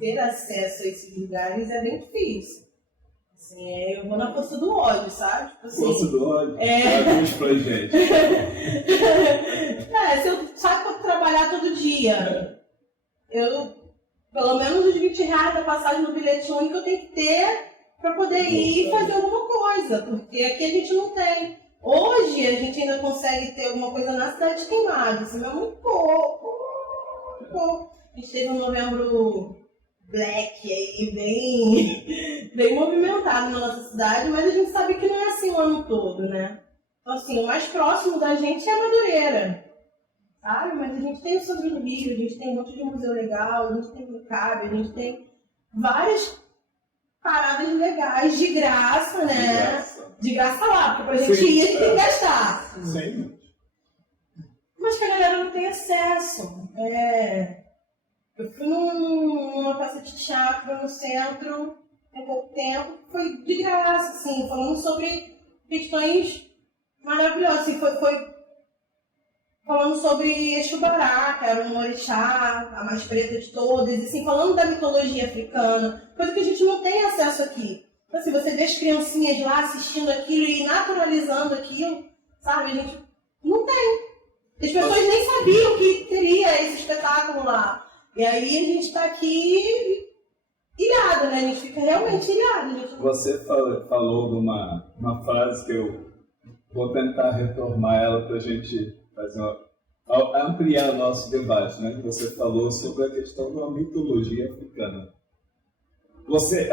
Ter acesso a esses lugares é bem difícil. Assim, eu vou na força do ódio, sabe? Tipo assim, força do ódio? Traduz pra gente. Se eu saio pra trabalhar todo dia, pelo menos os R$20 da passagem no bilhete único eu tenho que ter pra poder ir e fazer alguma coisa, porque aqui a gente não tem. Hoje a gente ainda consegue ter alguma coisa na cidade de Queimados, assim, mas muito pouco. A gente teve um novembro black aí, bem movimentado na nossa cidade, mas a gente sabe que não é assim o ano todo, né? Então, assim, o mais próximo da gente é a Madureira, sabe? Mas a gente tem o São do Rio, a gente tem um monte de museu legal, a gente tem o CAB, a gente tem várias paradas legais, de graça, né? De graça lá, porque pra gente ir a gente tem que gastar. Sim. Mas que a galera não tem acesso. Eu fui numa peça de teatro no centro há pouco tempo, foi de graça, assim, falando sobre questões maravilhosas. Assim, foi falando sobre Exubará, que era um orixá, a mais preta de todas, assim, falando da mitologia africana, coisa que a gente não tem acesso aqui. Então, assim, você vê as criancinhas lá assistindo aquilo e naturalizando aquilo, sabe? A gente não tem. As pessoas nem sabiam que teria esse espetáculo lá. E aí a gente está aqui ilhado, né? A gente fica realmente ilhado. Você falou de uma frase que eu vou tentar retomar ela para a gente ampliar nosso debate, né? Você falou sobre a questão da mitologia africana. Você,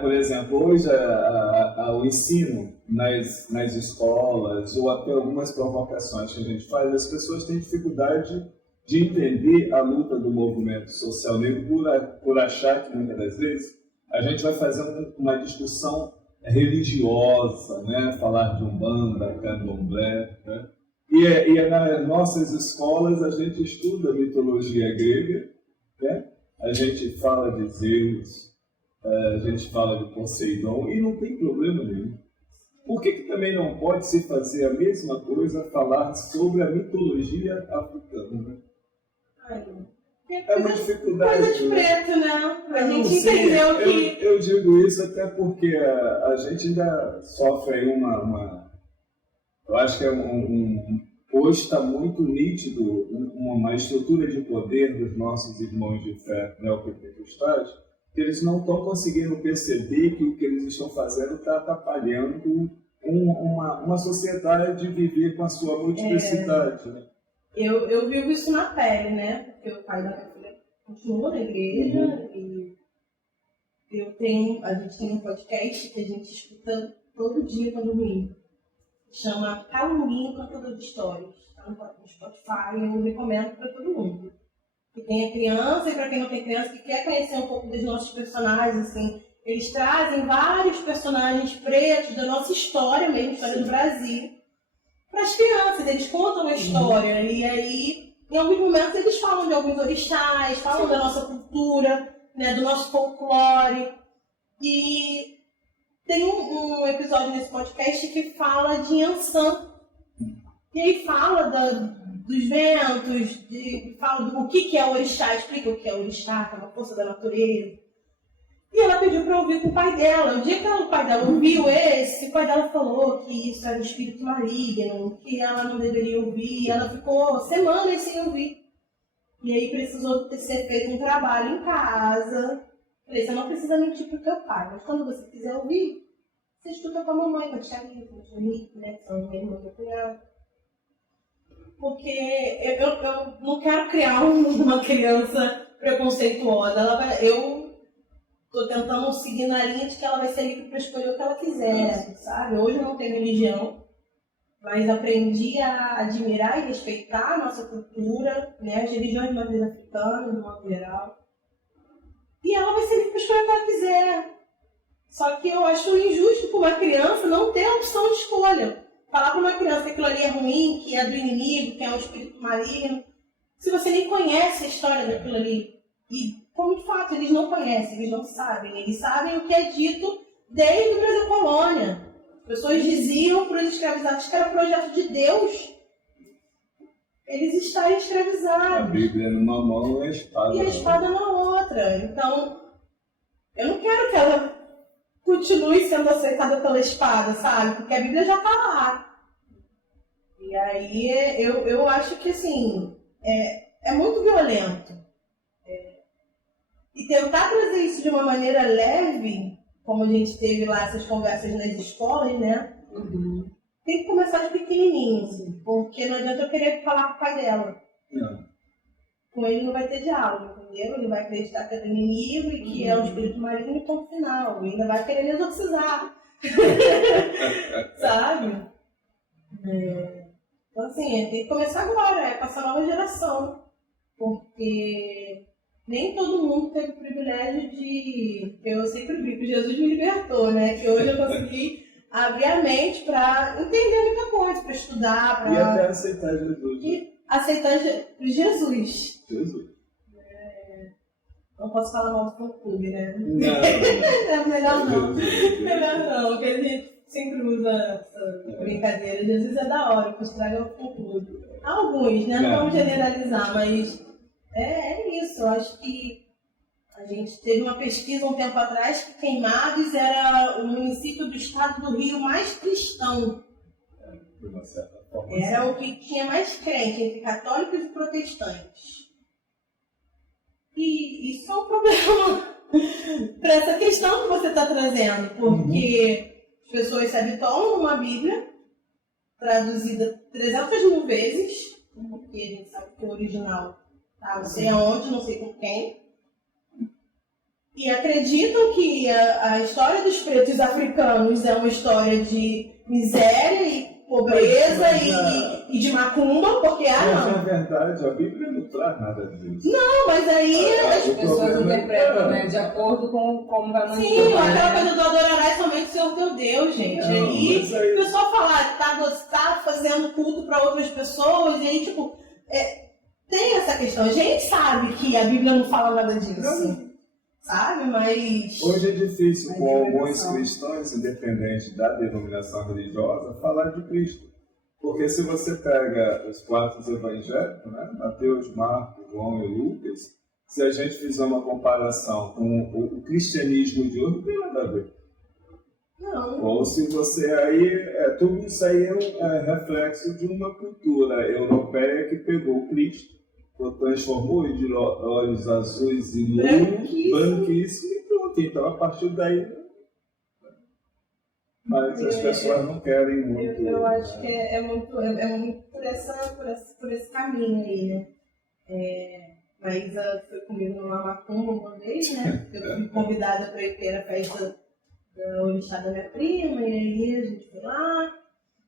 por exemplo, hoje o ensino nas escolas ou até algumas provocações que a gente faz, as pessoas têm dificuldade de entender a luta do movimento social negro por achar que, muitas das vezes, a gente vai fazer uma discussão religiosa, né? Falar de Umbanda, Candomblé, né? E nas nossas escolas a gente estuda a mitologia grega, né? A gente fala de Zeus, a gente fala de Poseidon e não tem problema nenhum. Por que também não pode se fazer a mesma coisa, falar sobre a mitologia africana? Né? É uma dificuldade. Coisa de preto, né? A Eu não gente sei, entendeu que... Eu digo isso até porque a gente ainda sofre aí eu acho que hoje está muito nítido uma estrutura de poder dos nossos irmãos de fé neopentecostais, que eles não estão conseguindo perceber que o que eles estão fazendo está atrapalhando uma sociedade de viver com a sua multiplicidade. Né? Eu vivo isso na pele, né? Porque o pai da minha filha continua na igreja e a gente tem um podcast que a gente escuta todo dia quando domingo. Chama Calumbinho Cantador de Histórias. Está no Spotify, eu recomendo para todo mundo. Que tenha criança e para quem não tem criança, que quer conhecer um pouco dos nossos personagens, assim. Eles trazem vários personagens pretos da nossa história mesmo, história do Brasil, para as crianças. Eles contam a história e aí, em alguns momentos, eles falam de alguns orixás, falam da nossa cultura, né, do nosso folclore. E tem um episódio nesse podcast que fala de Yansan. E aí fala dos ventos, fala do que é o orixá, explica o que é o orixá, que é uma força da natureza. E ela pediu para ouvir com o pai dela. O dia que o pai dela ouviu o pai dela falou que isso era um espírito maligno, que ela não deveria ouvir. Ela ficou semanas sem ouvir. E aí precisou ser feito um trabalho em casa. Falei, você não precisa mentir pro teu pai, mas quando você quiser ouvir, você escuta com a mamãe, com a tia Rita, com a tia Rita, né, que são minha irmã e meu cunhado. Porque eu não quero criar uma criança preconceituosa. Eu tô tentando seguir na linha de que ela vai ser livre para escolher o que ela quiser, sabe? Hoje eu não tenho religião, mas aprendi a admirar e respeitar a nossa cultura, né, as religiões de matriz africana, de modo geral. E ela vai ser livre para escolher o que ela quiser. Só que eu acho injusto para uma criança não ter a opção de escolha. Falar para uma criança que aquilo ali é ruim, que é do inimigo, que é um espírito maligno, se você nem conhece a história daquilo ali. E, como de fato, eles não conhecem, eles não sabem. Eles sabem o que é dito desde o Brasil Colônia. As pessoas diziam para os escravizados que era projeto de Deus eles estarem escravizados. A Bíblia numa mão e a espada e a espada na outra. Então, eu não quero que ela continue sendo aceitada pela espada, sabe? Porque a Bíblia já está lá. E aí eu acho que, assim, é muito violento. E tentar trazer isso de uma maneira leve, como a gente teve lá essas conversas nas escolas, né? Tem que começar de pequenininho, assim, porque não adianta eu querer falar com o pai dela. Não. Com ele não vai ter diálogo, entendeu? Ele vai acreditar que é do inimigo e que é um espírito maligno e ponto final. E ainda vai querer me exorcizar. Sabe? Então, assim, tem que começar agora, com essa nova geração. Porque nem todo mundo teve o privilégio de... Eu sempre brinco, Jesus me libertou, né? Que hoje eu consegui abrir a mente para entender muita coisa, para estudar, para... E até aceitar Jesus. E aceitar Jesus. Jesus. Não posso falar mal do fã clube, né? Não. Melhor não. Melhor não, porque a gente sempre usa essa brincadeira. Jesus é da hora, que estraga o fã clube. Alguns, né? Não vamos generalizar, mas é isso. Eu acho que a gente teve uma pesquisa um tempo atrás que Queimados era o município do estado do Rio mais cristão. De uma certa forma. Era o que tinha mais crente entre católicos e protestantes. E isso é um problema para essa questão que você está trazendo, porque as pessoas se habituam numa Bíblia traduzida 300.000 vezes, porque a gente sabe que o original tá não sei aonde, não sei com quem, e acreditam que a história dos pretos africanos é uma história de miséria e pobreza e de macumba, porque Mas, na verdade, a Bíblia não traz nada disso. Não, mas aí as pessoas interpretam, né, de acordo com como vai manifestar. Sim, aquela coisa do adorarás somente o Senhor teu Deus, gente. Não, aí o pessoal falar, tá fazendo culto para outras pessoas, e aí, tipo, tem essa questão. A gente sabe que a Bíblia não fala nada disso. Sabe, mas... Hoje é difícil com alguns cristãos, independente da denominação religiosa, falar de Cristo. Porque se você pega os 4 evangelhos, né, Mateus, Marcos, João e Lucas, se a gente fizer uma comparação com o cristianismo de hoje, não tem nada a ver. Não. Ou se você aí, tudo isso aí é reflexo de uma cultura europeia que pegou o Cristo, transformou de olhos azuis e branquíssimo e pronto. Então, a partir daí, mas as pessoas não querem muito. Eu acho que é muito por esse caminho aí, né? Maísa foi comigo numa macumba uma vez, né? Eu fui convidada para ir ter a festa da orixá da minha prima, e aí a gente foi lá.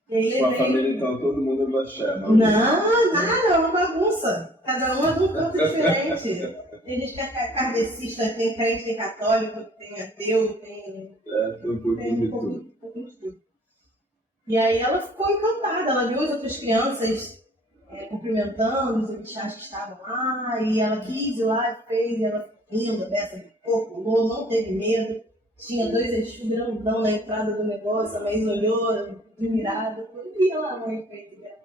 E aí Sua família, então, todo mundo é baxé, não, nada, é uma bagunça. Cada um é de um canto diferente. Tem gente que é kardecista, tem crente, tem católico, tem ateu, tem um pouquinho de tudo. E aí ela ficou encantada, ela viu as outras crianças cumprimentando os orixás que estavam lá, e ela quis ir lá, fez, e ela rindo, dessa de corpo, pulou, não teve medo. Tinha 2 Exu grandão na entrada do negócio, a Maísa olhou, admirada, e ela a mãe fez dela.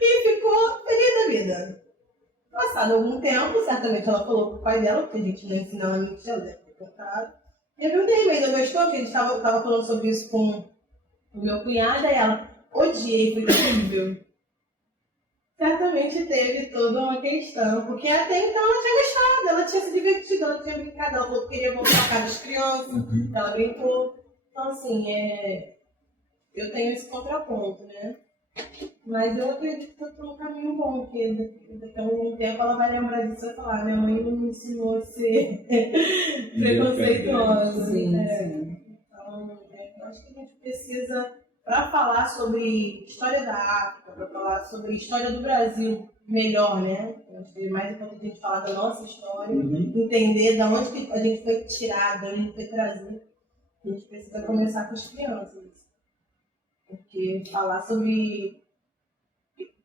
E ficou feliz da vida. Passado algum tempo, certamente ela falou pro pai dela, porque a gente não ensina ela a mentir, ela deve ter contado. E eu perguntei, mas ela gostou, que a gente tava falando sobre isso com o meu cunhado, e ela, odiei, foi terrível. Certamente teve toda uma questão, porque até então ela tinha gostado, ela tinha se divertido, ela tinha brincado, ela falou que queria voltar à casa das crianças, ela brincou. Então, assim, eu tenho esse contraponto, né? Mas eu acredito que eu estou no caminho bom, porque daqui a algum tempo ela vai lembrar disso e falar, minha mãe não me ensinou a ser preconceituosa. Sim. Então, eu acho que a gente precisa, para falar sobre história da África, para falar sobre história do Brasil melhor, né? Eu acho que é mais importante a gente falar da nossa história, entender de onde que a gente foi tirado, de onde a gente foi trazido. A gente precisa começar com as crianças. Porque falar sobre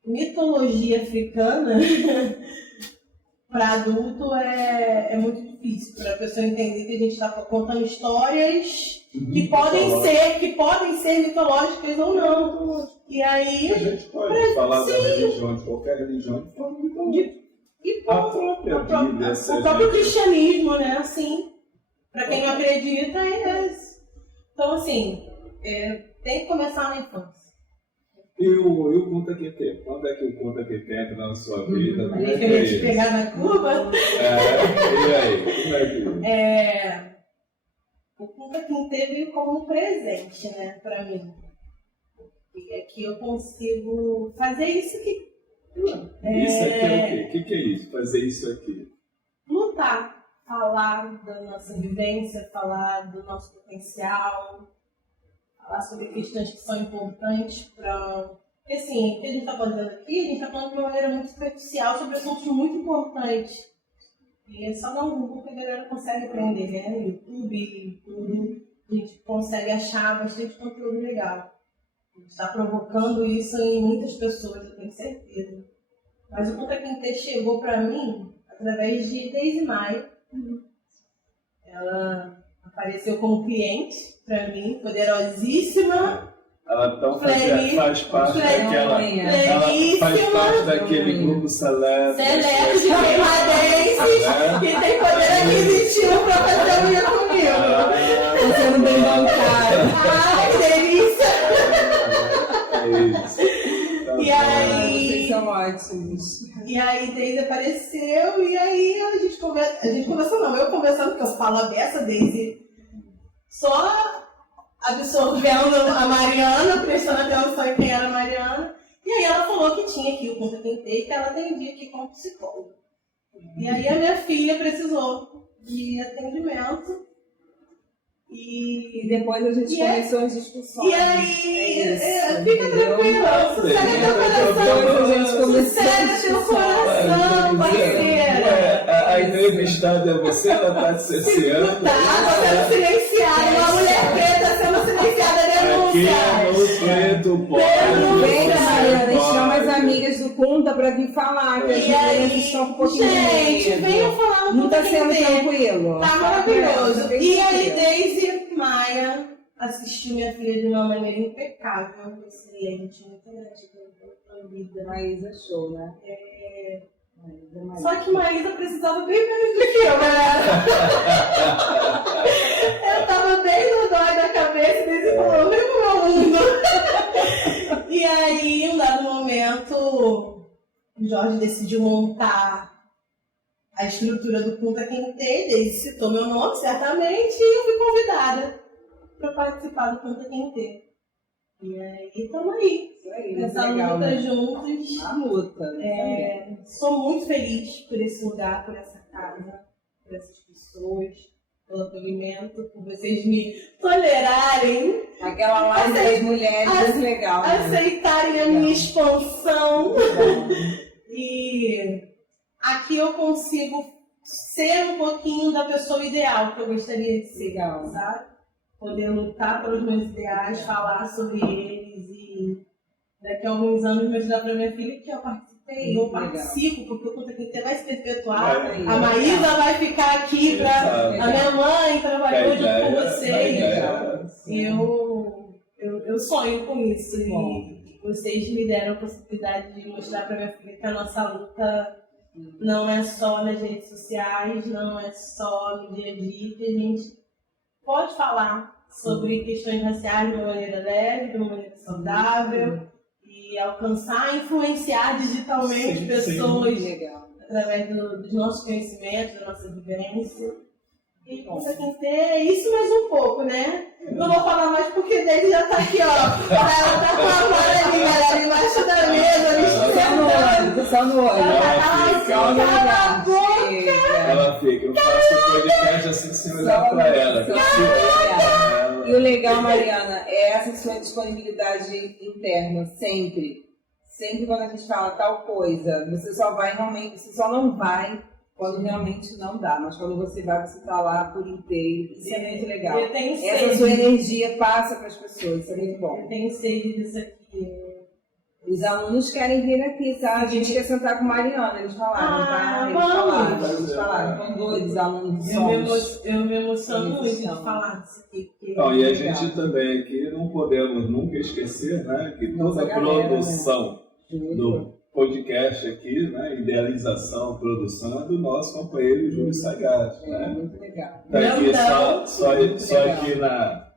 mitologia africana para adulto é muito difícil, para a pessoa entender que a gente está contando histórias que podem ser mitológicas ou não. E aí a gente pode falar da religião, de qualquer religião, de forma mitológica. E a própria Bíblia, o próprio cristianismo, né? Assim, para quem não acredita, é isso. Então, assim, tem que começar na infância. E o Conta QT? Quando é que o Conta QT entra na sua vida? Aí que eu ia te pegar na curva. E aí? Como é que... O Conta QT veio como um presente, né, pra mim. E é que eu consigo fazer isso aqui. Isso aqui é o quê? O que é isso? Fazer isso aqui? Lutar. Falar da nossa vivência, falar do nosso potencial, falar sobre questões que são importantes para... Porque, assim, o que a gente está fazendo aqui, a gente está falando de uma maneira muito superficial sobre assuntos muito importantes. E é só dar um Google que a galera consegue aprender, né? No YouTube, tudo. A gente consegue achar bastante conteúdo legal. A gente está provocando isso em muitas pessoas, eu tenho certeza. Mas o Conta QT chegou para mim através de Deise Maia. Ela apareceu como cliente para mim, poderosíssima. Ela então faz parte daquele grupo seleto de queimadenses que tem poder aquisitivo para fazer unha comigo. Tá sendo bem bancário. Ai, que delícia! E aí... Vocês são ótimos. E aí, Deise apareceu e aí a gente conversou, não, eu conversando, porque eu falo a beça, Deise só absorvendo a Mariana, prestando atenção em quem era a Mariana. E aí ela falou que tinha aqui o Conta QT e que ela atendia aqui como psicóloga. E aí a minha filha precisou de atendimento. E depois a gente começou as discussões. E aí, fica tranquila, sossega teu coração. Sossega teu coração, parceira. A entrevistada é você, ela está te cerceando. Tá sendo silenciada, uma mulher preta sendo silenciada, denúncia. Aqui no Preto Pode. Vem, Mariana, chama as amigas do Conta para vir falar, que as meninas estão um pouquinho. Gente, venham falar no Não está sendo tranquilo. Tá maravilhoso. E aí, Deise Maia assistiu minha filha de uma maneira impecável, excelente, muito grande. minha vida. Maísa show, né? Só que Maísa precisava bem menos do que eu, galera. Eu tava bem no dói da cabeça e disse, falou, vem pro meu mundo. E aí, em um dado momento, o Jorge decidiu montar a estrutura do Punta Quinte, ele citou meu nome, certamente, e eu fui convidada para participar do Punta Quinte. E aí, estamos aí. Isso aí, Nessa legal, luta né? juntos. A luta. Sou muito feliz por esse lugar, por essa casa, por essas pessoas, pelo acolhimento, por vocês me tolerarem, Aquela live das mulheres, muito legal. Né? aceitarem a minha expansão. E aqui eu consigo ser um pouquinho da pessoa ideal que eu gostaria de ser, Legal. sabe? Poder lutar pelos meus ideais, falar sobre eles e daqui a alguns anos mostrar para minha filha que eu participei, eu participo, porque o Punta Quinte vai se perpetuar. A Maísa vai ficar aqui para a minha mãe trabalhou junto com vocês. Eu sonho com isso. E vocês me deram a possibilidade de mostrar para minha filha que a nossa luta não é só nas redes sociais, não é só no dia a dia, que a gente pode falar sobre questões raciais de uma maneira leve, de uma maneira saudável, e alcançar, influenciar digitalmente pessoas através dos nossos conhecimentos, da nossa vivência. E Punta Quinte é isso mais um pouco, né? Não vou falar mais porque ele já tá aqui, ó. Ela tá com a vara ali, galera, embaixo da mesa, Só no olho. Ela fica, eu faço o podcast assim sem olhar pra ela. E o legal, Mariana, é essa sua disponibilidade interna, sempre. Sempre quando a gente fala tal coisa, você só vai realmente, você só não vai quando realmente não dá, mas quando você vai, você tá lá por inteiro. Isso é muito legal. Eu tenho essa sede. sua energia passa para as pessoas, isso é muito bom. Eu tenho sede disso aqui. Os alunos querem vir aqui, tá? A gente quer sentar com Mariana, eles falaram, tá? Eles falaram, com dois alunos de sons. Eu me emociono muito de falar disso aqui. Então, e a gente também aqui não podemos nunca esquecer, né, que toda a produção do podcast aqui, né, idealização, produção é do nosso companheiro Júlio Sagaz, né? Muito legal. Tá aqui só aqui na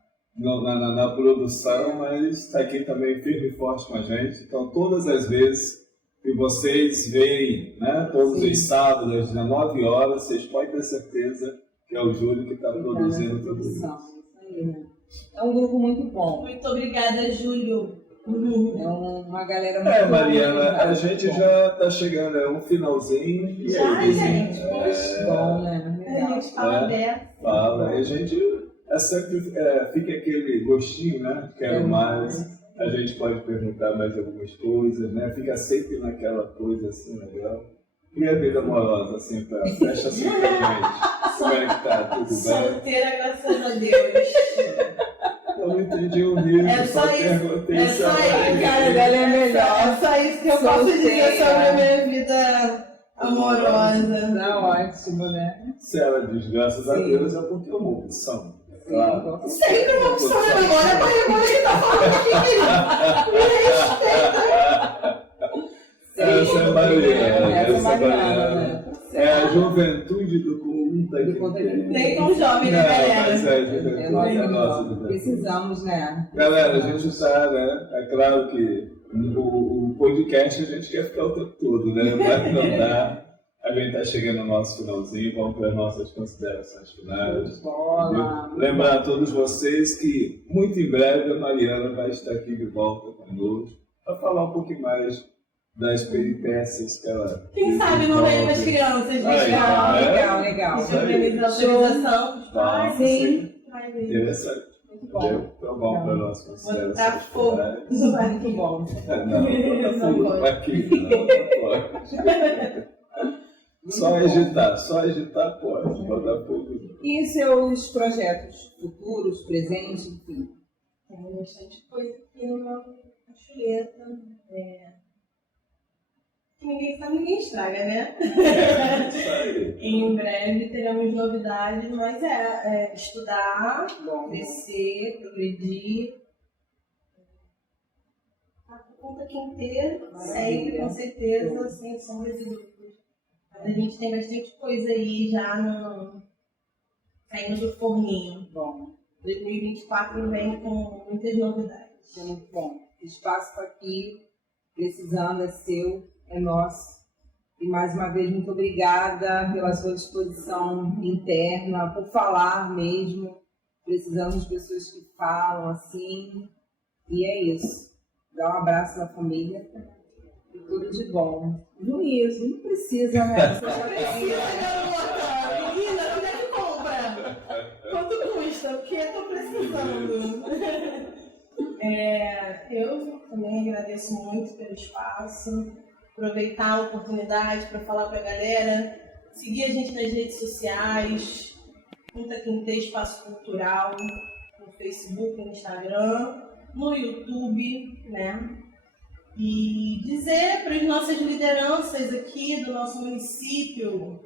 produção, mas está aqui também firme e forte com a gente. Então, todas as vezes que vocês veem, né, todos os sábados, às 19 horas, vocês podem ter certeza que é o Júlio que está produzindo tudo isso. É um grupo muito bom. Muito obrigada, Júlio. É uma galera muito Mariana, a gente já está chegando, é um finalzinho. E já, aí, gente. Bom, né? A gente fala aberto. Fala, e a gente sempre fica aquele gostinho, né? Quero mais. A gente pode perguntar mais algumas coisas, né? Fica sempre naquela coisa assim, legal. E a vida amorosa, assim, fecha assim pra gente. Como é que tá? Tudo bem? Solteira, graças a Deus. Eu não entendi o risco, só perguntei se A cara dela é melhor. É só isso que eu posso dizer sobre a minha vida amorosa. Tá ótimo, né? Se ela diz graças a Deus, é porque é uma opção. Claro. Sempre uma opção de namoro, é pra que tá falando aqui, querido. Me respeita. Essa é Mariana. Essa é Mariana, né? É a juventude do Punta Quinte. Nem tão jovem, né, galera? Mas é a juventude, é nossa juventude. Precisamos, né? Galera, a gente está, né? É claro que o podcast a gente quer ficar o tempo todo, né? Mas não dá. A gente está chegando no nosso finalzinho, vamos para as nossas considerações finais. Lembrar a todos vocês que muito em breve a Mariana vai estar aqui de volta conosco para falar um pouquinho mais das peripécias que ela... Quem sabe não vem das crianças, Legal. Deixa eu organizar a autorização dos pais. Sim. Interessante. Então vamos para a nossa consideração. Botar fogo no barquinho. Bom. Não botar fogo no barquinho, não pode. Só agitar pode, botar fogo. E seus projetos futuros, presentes, enfim? Tem bastante coisa aqui no meu cachoreta. Ninguém sabe, ninguém estraga, né? Em breve teremos novidades, mas estudar, crescer, progredir. Punta Quintê, sempre, com certeza, sem sombra de dúvidas. A gente tem bastante coisa aí já saindo do forninho. Bom, 2024 vem com muitas novidades. é muito bom. O espaço está aqui, precisando, é seu, é nosso. E mais uma vez, muito obrigada pela sua disposição interna, por falar mesmo. Precisamos de pessoas que falam assim. E é isso. Dá um abraço na família e tudo de bom. Juízo, não precisa, né? Você já tem. Garota! Menina, onde é que compra? Quanto custa? Porque eu tô precisando. Eu também agradeço muito pelo espaço. Aproveitar a oportunidade para falar para a galera, seguir a gente nas redes sociais, Punta Quintê Espaço Cultural, no Facebook, no Instagram, no YouTube, né? E dizer para as nossas lideranças aqui do nosso município,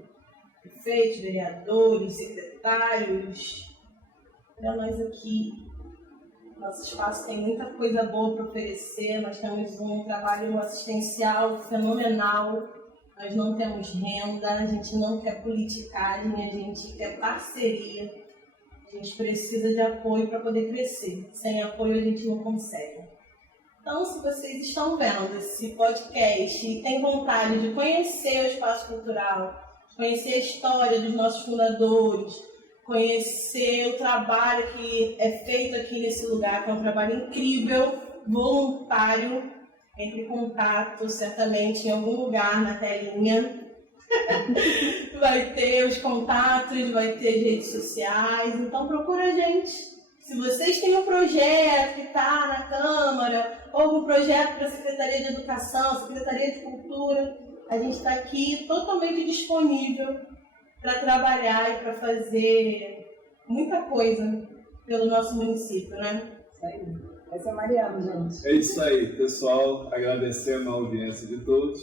prefeitos, vereadores, secretários, para nós aqui. Nosso espaço tem muita coisa boa para oferecer, nós temos um trabalho assistencial fenomenal, nós não temos renda, a gente não quer politicagem, a gente quer parceria, a gente precisa de apoio para poder crescer, sem apoio a gente não consegue. Então, se vocês estão vendo esse podcast e têm vontade de conhecer o espaço cultural, de conhecer a história dos nossos fundadores, conhecer o trabalho que é feito aqui nesse lugar, que é um trabalho incrível, voluntário, entre em contato, certamente, em algum lugar na telinha. Vai ter os contatos, vai ter as redes sociais, então procura a gente. Se vocês têm um projeto que está na Câmara, ou um projeto para a Secretaria de Educação, Secretaria de Cultura, a gente está aqui totalmente disponível para trabalhar e para fazer muita coisa pelo nosso município, né? Isso aí. Essa é a Mariana, gente. É isso aí, pessoal. Agradecendo a audiência de todos.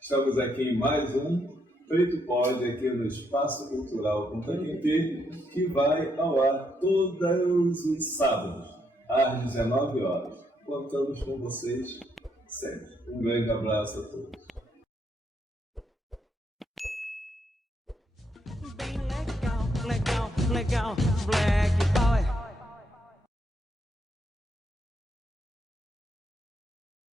Estamos aqui em mais um Preto Pode, aqui no Espaço Cultural Punta Quintê, que vai ao ar todos os sábados, às 19 horas. Contamos com vocês sempre. Um grande abraço a todos. Legal, black.